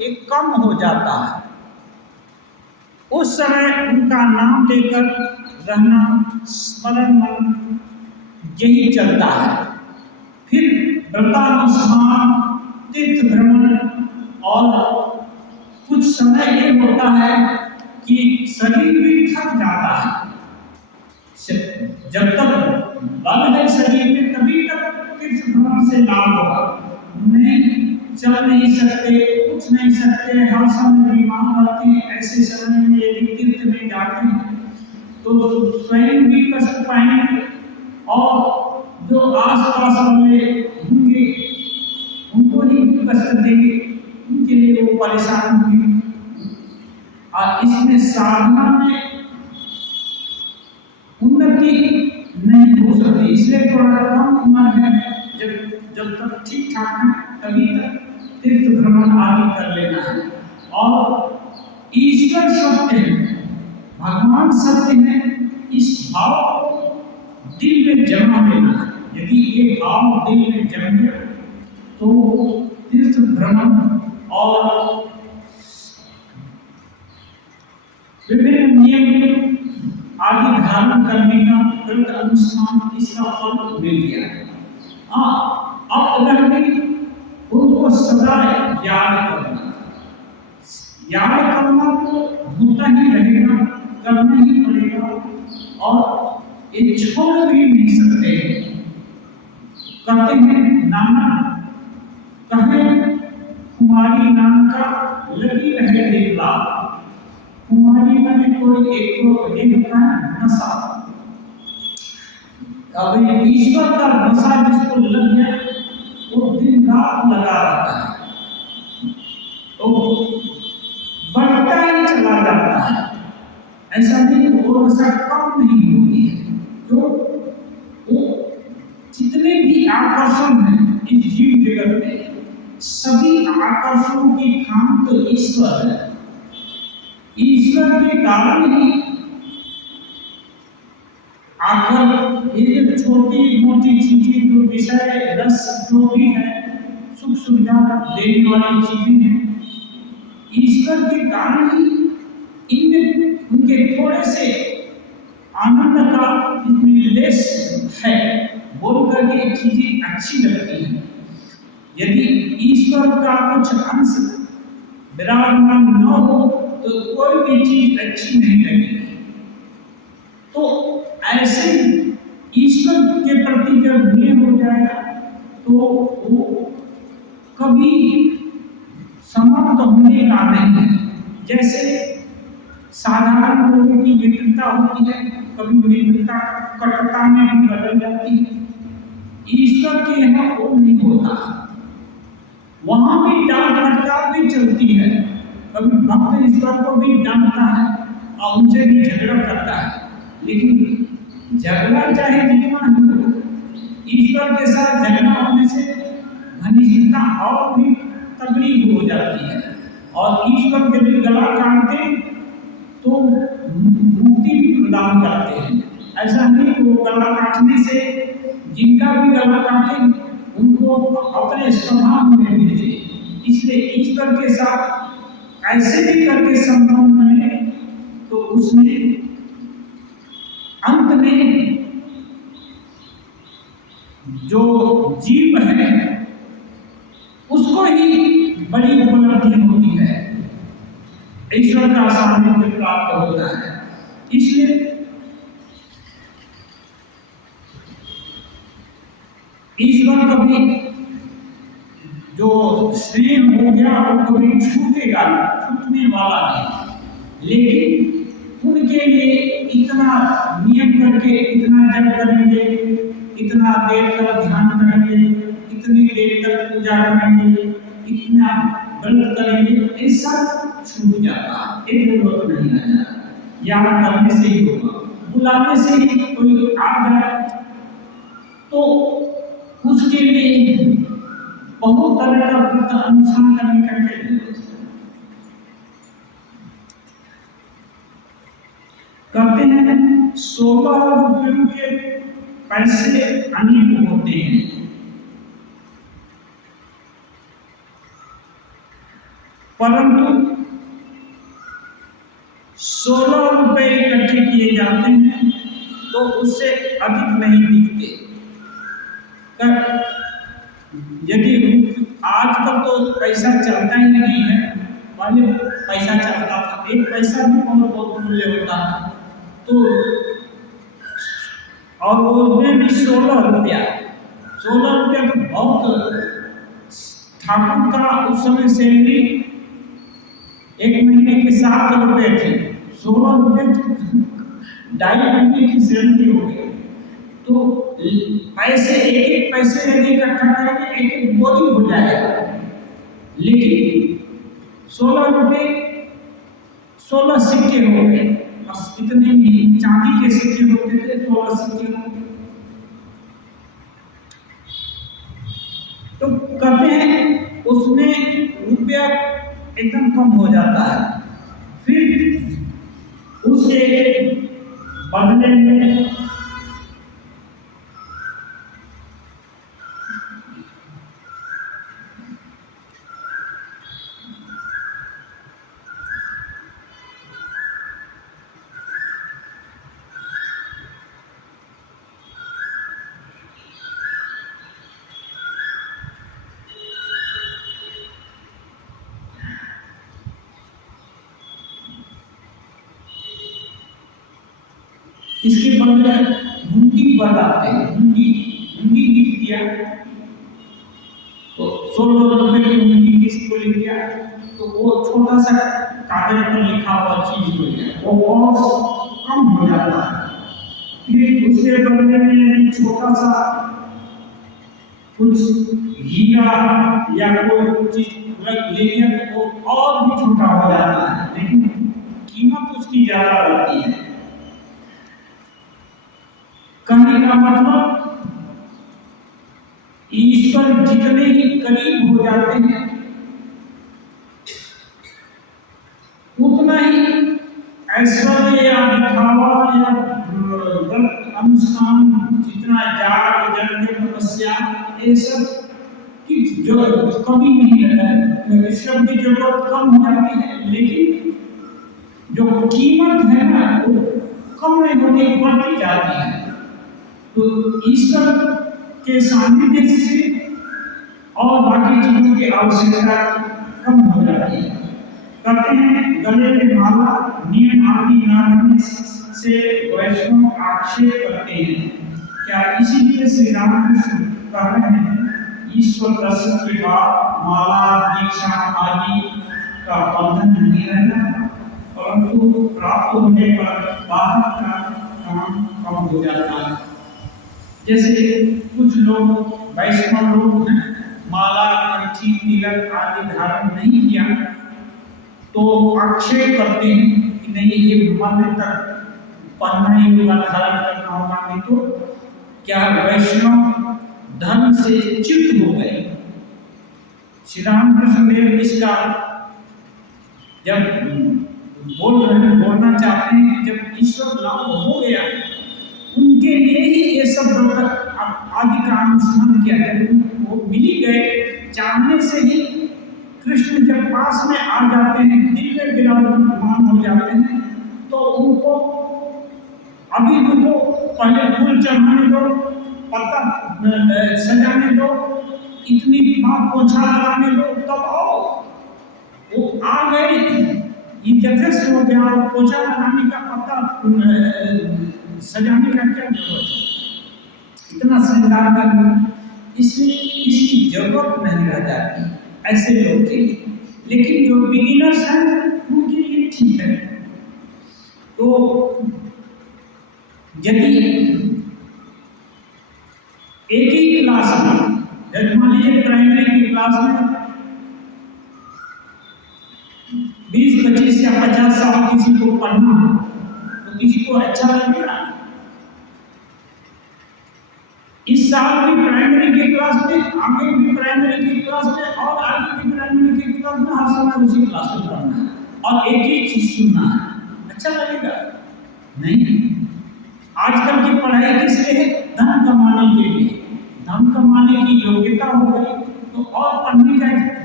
एक कम हो जाता है, उस समय उनका नाम लेकर रहना, स्मरण मन यही चलता है। फिर व्रतानुष्ठान, तीर्थ भ्रमण, और कुछ समय ये होता है कि शरीर भी थक जाता है। जब तक बल है शरीर में तभी तक तीर्थ भ्रमण से लाभ होगा। नहीं चल नहीं सकते, उठ नहीं सकते, हर समय बीमार रहते हैं, ऐसे समय में यदि तीर्थ में जाते हैं तो स्वयं भी कष्ट पाएंगे और जो आसपास वाले होंगे उनको ही कष्ट देंगे, उनके लिए वो परेशान होंगे। और इसमें साधना में उन्नति नहीं हो सकती, इसलिए थोड़ा कम उम्र है, जब तक ठीक ठाक है तभी तक तीर्थ भ्रमण आदि कर लेना है। और ईश्वर सत्य है, भगवान सत्य है, इस भाव को दिल में जमा लेना है। यदि ये भाव दिल में जम गया तो तीर्थ भ्रमण और विभिन्न नियम आदि धारण करने का, व्रत अनुष्ठान, इसका फल मिल गया। अब रह गई उनको सदा याद करना। याद करना तो होता ही रहेगा, करना ही पड़ेगा, और ये छोड़ भी नहीं सकते। कहते हैं नाना कहे कुमारी नाम का लगी रहे दिखला, कुमारी में कोई एक का नशा। अब ईश्वर का नशा जिसको लग गया वो दिन रात लगा रहता है, तो बढ़ता ही चला जाता है। ऐसा नहीं वो नशा कम नहीं होती है। तो वो जितने भी आकर्षण हैं इस जीव जगत में, सभी आकर्षणों की खान तो ईश्वर है। ईश्वर के कारण ही आकर ये जो छोटी मोटी चीजें, जो विषय रस जो भी है, सुख सुविधा देने वाली चीजें हैं, ईश्वर के कारण ही इनमें उनके थोड़े से आनंद का इसमें लेस है, बोल करके चीजें अच्छी लगती हैं। यदि ईश्वर का कुछ अंश विराजमान न हो तो कोई भी चीज अच्छी नहीं लगेगी। तो ऐसे ईश्वर के प्रति जब प्रिय हो जाएगा तो वो कभी समाप्त होने का नहीं है। जैसे साधारण लोगों की मित्रता होती है, कभी मित्रता कटुता में भी बदल जाती है, ईश्वर के यहाँ वो नहीं होता। वहां भी डांट फटकार भी चलती है, कभी भक्त ईश्वर को भी डांटता है और उनसे भी झगड़ा करता है, लेकिन झगड़ा चाहे जितना ही हो, ईश्वर के साथ झगड़ा होने से घनिष्ठता और भी तगड़ी हो जाती है। और ईश्वर के भी गला काटते तो मुक्ति भी प्रदान करते हैं। ऐसा नहीं कि वो गला काटने से, जिनका भी गला काटे उनको अपने स्वभाव में भेजे। इसलिए ईश्वर के साथ ऐसे भी करके संबंध बने तो उसमें अंत में जो जीव है उसको ही बड़ी उपलब्धि होती है, ईश्वर का सानिध्य प्राप्त होता है। इसलिए ईश्वर कभी जो स्नेह हो गया वो कभी छूटेगा, छूटने वाला नहीं। लेकिन उनके लिए इतना नियम करके, इतना जप करेंगे, इतना देर तक ध्यान करेंगे, इतनी देर तक पूजा करेंगे, इतना व्रत करेंगे, ऐसा छूट जाता है। एक जरूरत नहीं है, याद करने से ही होगा, बुलाने से ही कोई आ जाए तो उसके लिए बहुत तरह का व्रत अनुष्ठान करने का जरूरत है। कहते हैं 16 रुपयों के पैसे अनेक होते हैं, परंतु 16 रुपए इकट्ठे किए जाते हैं तो उससे अधिक नहीं दिखते। यदि आजकल तो पैसा चलता ही नहीं है, पहले पैसा चलता था, एक पैसा भी बहुत मूल्य होता है। तो और उसमें भी 16 रुपया तो बहुत। ठाकुर का उस समय सैलरी एक महीने के 7 रुपए थे, 16 रुपए 2.5 महीने की सैलरी हो गई। तो पैसे एक पैसे यदि इकट्ठा करेंगे एक बोरी हो जाएगा, लेकिन 16 रुपए 16 सिक्के हो गए, बस इतने ही। चांदी के सिक्के होते थे 16 सिक्के हो गए। तो कहते हैं उसमें रुपया एकदम कम हो जाता है। फिर उसके बदले में इसके बदले हुंडी बताते हैं। हुंडी लिख दिया तो 16 रुपए की हुंडी किसको लिख दिया तो वो छोटा सा कागज पर लिखा हुआ चीज हो गया, वो बहुत कम हो जाता है। फिर उसके बदले में यदि छोटा सा कुछ हीरा या कोई चीज ले लिया तो वो और भी छोटा हो जाता है, लेकिन कीमत उसकी ज्यादा रहती है। कहने का मतलब ईश्वर जितने ही करीब हो जाते हैं उतना ही ऐश्वर्य या दिखावा या गलत अनुष्ठान, जितना जाग जग तपस्या, ये सब की जरूरत कभी नहीं है। ईश्वर की जरूरत कम हो जाती है, लेकिन जो कीमत है ना वो कम नहीं होती, बढ़ती जाती है। तो ईश्वर के सानिध्य से और बाकी चीजों की आवश्यकता कम हो जाती है। कहते हैं गले में माला नियम आदि न रहने से वैष्णव आक्षेप करते हैं। क्या इसीलिए श्री रामकृष्ण कह रहे हैं ईश्वर दर्शन के बाद माला दीक्षा आदि का बंधन नहीं रहना, परंतु प्राप्त होने पर बाहर का काम कम हो जाता है। जैसे कुछ लोग वैष्णव लोग हैं, माला कंठी तिलक आदि धारण नहीं किया तो आक्षेप करते हैं कि नहीं ये मन तक पढ़ना ही होगा, धारण करना होगा, नहीं तो क्या वैष्णव धर्म से च्युत हो गए। श्री रामकृष्ण देव इसका जब बोलना चाहते हैं कि जब ईश्वर लाभ हो गया उनके लिए ही ये सब आदि का अनुष्ठान किया गया। वो मिल गए, चाहने से ही कृष्ण जब पास में आ जाते हैं, दिल में विराजमान हो जाते हैं, तो उनको अभी उनको पहले फूल चढ़ाने दो, पत्ता सजाने दो, इतनी बात पोछा लगाने दो, तब आओ। वो आ गए, ये यथेष्ट हो गया, पोछा लगाने का पत्ता सजाने का क्या जरूरत है, इतना श्रृंगार करना, इसलिए इसकी जरूरत नहीं रह जाती ऐसे लोग के लिए। लेकिन जो बिगिनर्स हैं उनके लिए ठीक है। तो यदि एक ही क्लास में, जब मान लीजिए प्राइमरी की क्लास में 20, 25 या 50 साल किसी को पढ़ना तो किसी को अच्छा लगेगा। इस साल भी प्राइमरी की क्लास में, आगे भी प्राइमरी की क्लास में और आगे भी प्राइमरी की क्लास में हर समय उसी क्लास में पढ़ना है और एक ही चीज सुनना है, अच्छा लगेगा? नहीं। आजकल की पढ़ाई किस लिए है? धन कमाने के लिए। धन कमाने की योग्यता हो गई तो और पढ़ने का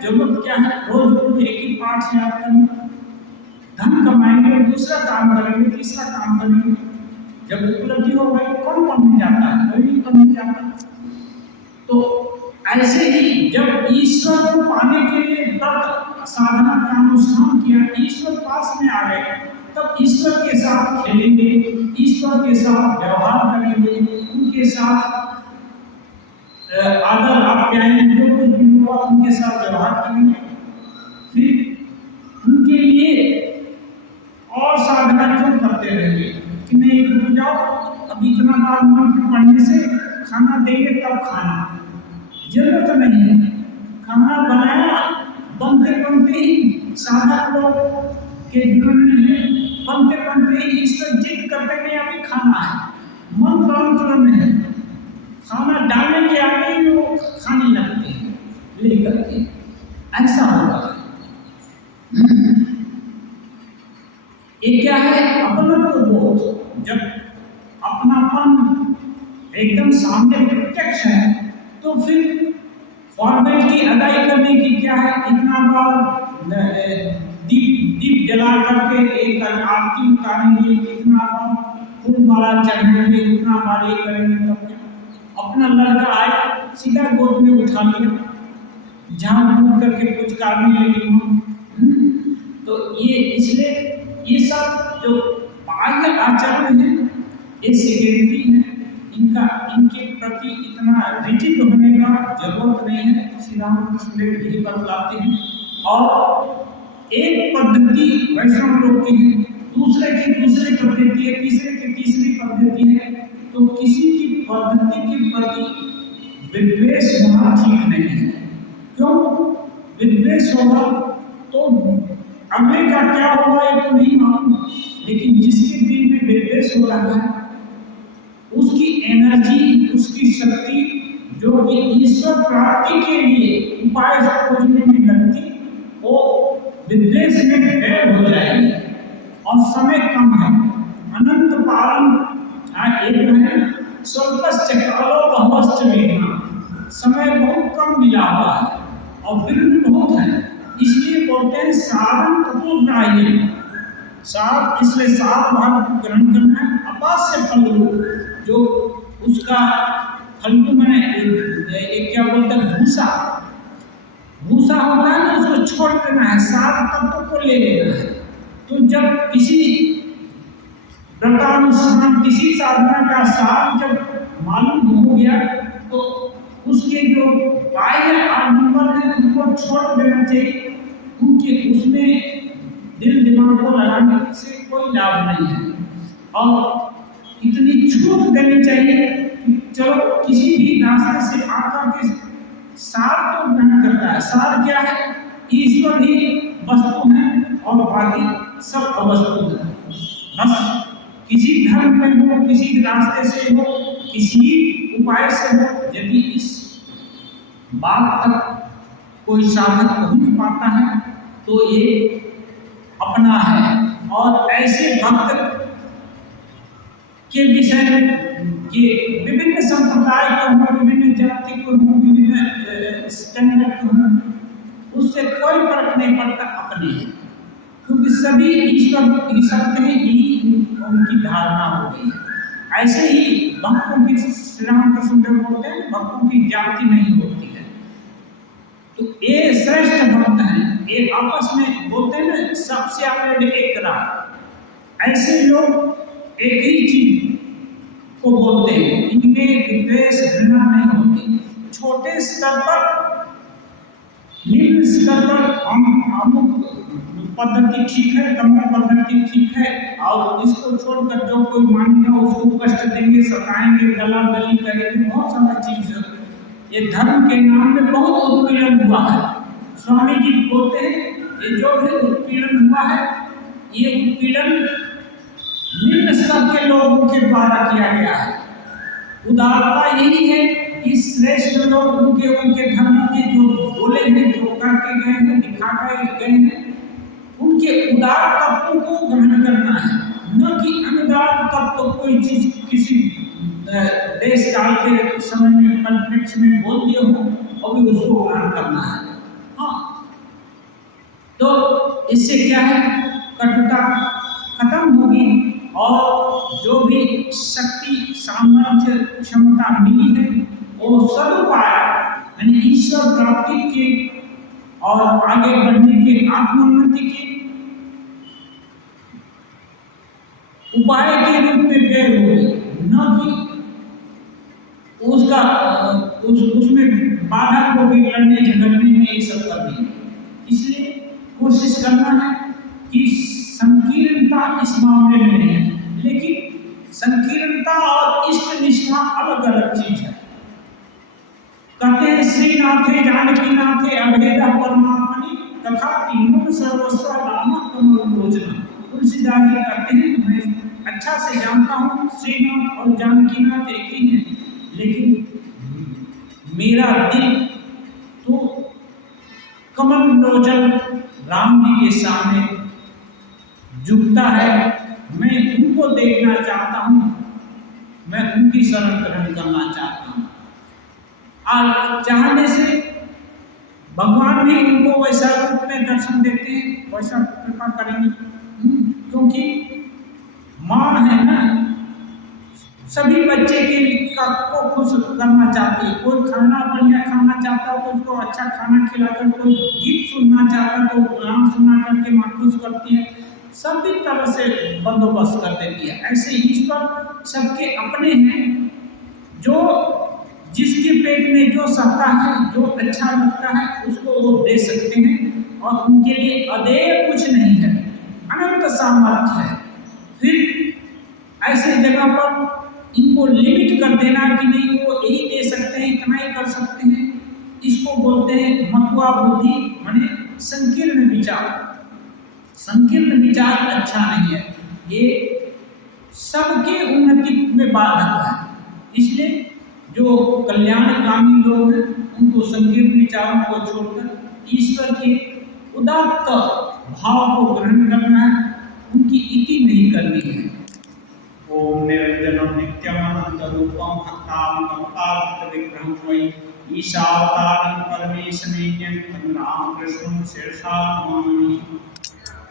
जरूरत क्या है? रोज रोज एक ही पाठ याद करना, धन कमाएंगे, दूसरा काम करेंगे, तीसरा काम करेंगे, जब उपलब्धि हो गई कौन पढ़ने जाता है? कोई नहीं पढ़ने जाता। तो ऐसे ही जब ईश्वर को पाने के लिए व्रत साधना का अनुष्ठान किया, ईश्वर पास में आ गए, तब ईश्वर के साथ खेलेंगे, ईश्वर के साथ व्यवहार करेंगे, उनके साथ आदर आप्यायन जो कुछ भी हुआ उनके साथ व्यवहार करेंगे, फिर उनके लिए और साधना क्यों करते रहेंगे कि नहीं रुक जाओ, अब इतना बार मंत्र पढ़ने से खाना देंगे तब खाना, जरूरत नहीं है। खाना बनाया बनते बनते ही साधक लोग के जीवन में है, बनते बनते ही ईश्वर जिद करते नहीं अभी खाना है, मंत्र अंतर में है, खाना डालने के आगे ही वो खाने लगते हैं लेकर के, ऐसा होता है। ये क्या है? अपनत्व बोध। जब अपनापन एकदम सामने प्रत्यक्ष है तो फिर फॉर्मेलिटी अदाई करने की क्या है? इतना बार दीप जला करके एक आरती उतारेंगे, इतना बार फूल माला चढ़ाएंगे, इतना बार ये करेंगे, तब क्या? अपना लड़का आए सीधा गोद में उठा लिया, झाड़ फूक करके कुछ करने लगे। तो ये इसलिए ये सब जो बाह्य आचरण है ये सेकेंडरी है, इनके प्रति इतना रिजिड होने का जरूरत नहीं है, श्री रामकृष्ण देव यही बतलाते हैं। और एक पद्धति वैष्णव लोग की है, दूसरे की दूसरी पद्धति है, तीसरे की तीसरी पद्धति है, तो किसी की पद्धति के प्रति विद्वेष होना ठीक नहीं है। क्यों विद्वेष होगा? तो अगले का क्या होगा ये तो नहीं मालूम, लेकिन जिसके दिल में विद्वेष हो रहा है उसकी एनर्जी, उसकी शक्ति जो कि ईश्वर प्राप्ति के लिए उपाय खोजने में लगती, वो विद्वेष में ढेर हो जाएगी। और समय कम है, अनंत पालन एक है, स्वल्पश्च कालो बहुश्च वेदना, समय बहुत कम मिला हुआ है और विघ्न बहुत है, इसलिए बोलते हैं साधन तत्वग्राह्य, साध इसलिए साध भाग ग्रहण करना है, अपास्य फलगु, जो उसका फलगु मैंने एक क्या बोलते हैं भूसा, भूसा होता है ना, उसको छोड़ देना है, साध तत्व को ले लेना है। तो जब किसी व्रतानुष्ठान किसी साधना का सार जब मालूम हो गया तो उसके जो बाह्य आडंबर है उनको छोड़ देना चाहिए, उनके उसमें दिल दिमाग को लगाने से कोई लाभ नहीं है। और इतनी छूट देनी चाहिए कि चलो किसी भी रास्ते से आकर के सार तो ग्रहण करता है। सार क्या है? ईश्वर ही वस्तु है और बाकी सब अवस्तु है। बस किसी धर्म में हो, किसी रास्ते से हो, किसी उपाय से हो, यदि इस बात तक कोई साधक पहुंच पाता है तो ये अपना है। और ऐसे भक्त के विषय के विभिन्न संप्रदाय को हो, विभिन्न जाति को हो, विभिन्न स्टैंडर्ड को हो, उससे कोई फर्क नहीं पड़ता, अपने हैं, क्योंकि सभी ईश्वर ही सत्य है, यही उनकी धारणा हो गई है। ऐसे ही भक्तों की, श्री रामकृष्ण देव बोलते हैं, भक्तों की जाति नहीं होती है। तो ये श्रेष्ठ भक्त हैं, ये आपस में बोलते हैं ना, सबसे आगे एक रात, ऐसे लोग एक ही चीज को बोलते हैं, इनमें विद्वेष घृणा नहीं होती। छोटे स्तर पर, निम्न स्तर पर अमुक पद्धति ठीक है, तमुक पद्धति ठीक है, और इसको छोड़कर जो कोई मानेगा उसको कष्ट देंगे, सताएंगे, गला गली करेंगे, बहुत सारा चीज है। ये धर्म के नाम में बहुत उत्पीड़न हुआ है। स्वामी जी बोलते हैं ये जो भी उत्पीड़न हुआ है, ये उत्पीड़न निम्न स्तर के लोगों के द्वारा किया गया है। उदारता यही है कि श्रेष्ठ लोग उनके धर्म के जो बोले हैं, जो करके गए हैं, दिखा के गए हैं, उनके उदार तत्व को ग्रहण करना है, न कि अनुदार तत्व कोई चीज किसी देश काल के समय में परिप्रेक्ष्य में बोल दिए हो और भी उसको ग्रहण करना है। हाँ, तो इससे क्या है, कटुता खत्म होगी और जो भी शक्ति सामर्थ्य क्षमता मिली है वो सदुपाय यानी ईश्वर प्राप्ति के और आगे बढ़ने के आत्मोन्नति के उपाय के रूप में व्यय होगी, न कि उसमें बाधा को भी लड़ने झगड़ने में ये सब करनी। इसलिए कोशिश करना है कि संकीर्णता इस मामले में नहीं है, लेकिन संकीर्णता और इष्ट निष्ठा अलग अलग चीज है। कहते हैं श्रीनाथे जानकी नाथे अभेद परमात्मनि तथा तीनों सर्वस्व नाम कमलोचना। तुलसीदास जी कहते हैं मैं अच्छा से जानता हूँ श्रीनाथ और जानकी नाथ एक ही है, लेकिन मेरा दिल तो कमल लोचन राम जी के सामने झुकता है। मैं उनको देखना चाहता हूँ, मैं उनकी शरण ग्रहण करना चाहता हूँ। और चाहने से भगवान भी उनको वैसा रूप में दर्शन देते हैं, वैसा कृपा करेंगे, क्योंकि माँ है ना, सभी बच्चे को खुश करना चाहती है। कोई खाना बढ़िया खाना चाहता है तो उसको अच्छा खाना खिलाकर, कोई गीत सुनना चाहता है तो गाना सुना करके माँ खुश करती है, सभी तरह से बंदोबस्त कर देती है। ऐसे ईश्वर सबके अपने हैं, जो जिसके पेट में जो सहता है, जो अच्छा लगता है उसको वो दे सकते हैं और उनके लिए अदेय कुछ नहीं है, अनंत सामर्थ्य है। फिर ऐसे जगह पर इनको लिमिट कर देना कि नहीं वो यही दे सकते हैं, इतना ही कर सकते हैं, इसको बोलते हैं मथुआ बुद्धि, माने संकीर्ण विचार। संकीर्ण विचार अच्छा नहीं है, ये सबके उन्नति में बाधक है। इसलिए जो कल्याणकामी लोग हैं उनको संकीर्ण विचारों को छोड़कर ईश्वर के उदात्त भाव को ग्रहण करना है, उनकी इति नहीं करनी है। ओम निरंजनम नित्यमानंद रूपम भक्ताम विग्रहं वै ईशावतारं परमेशनेयं राम कृष्णं शीर्षा नमामि।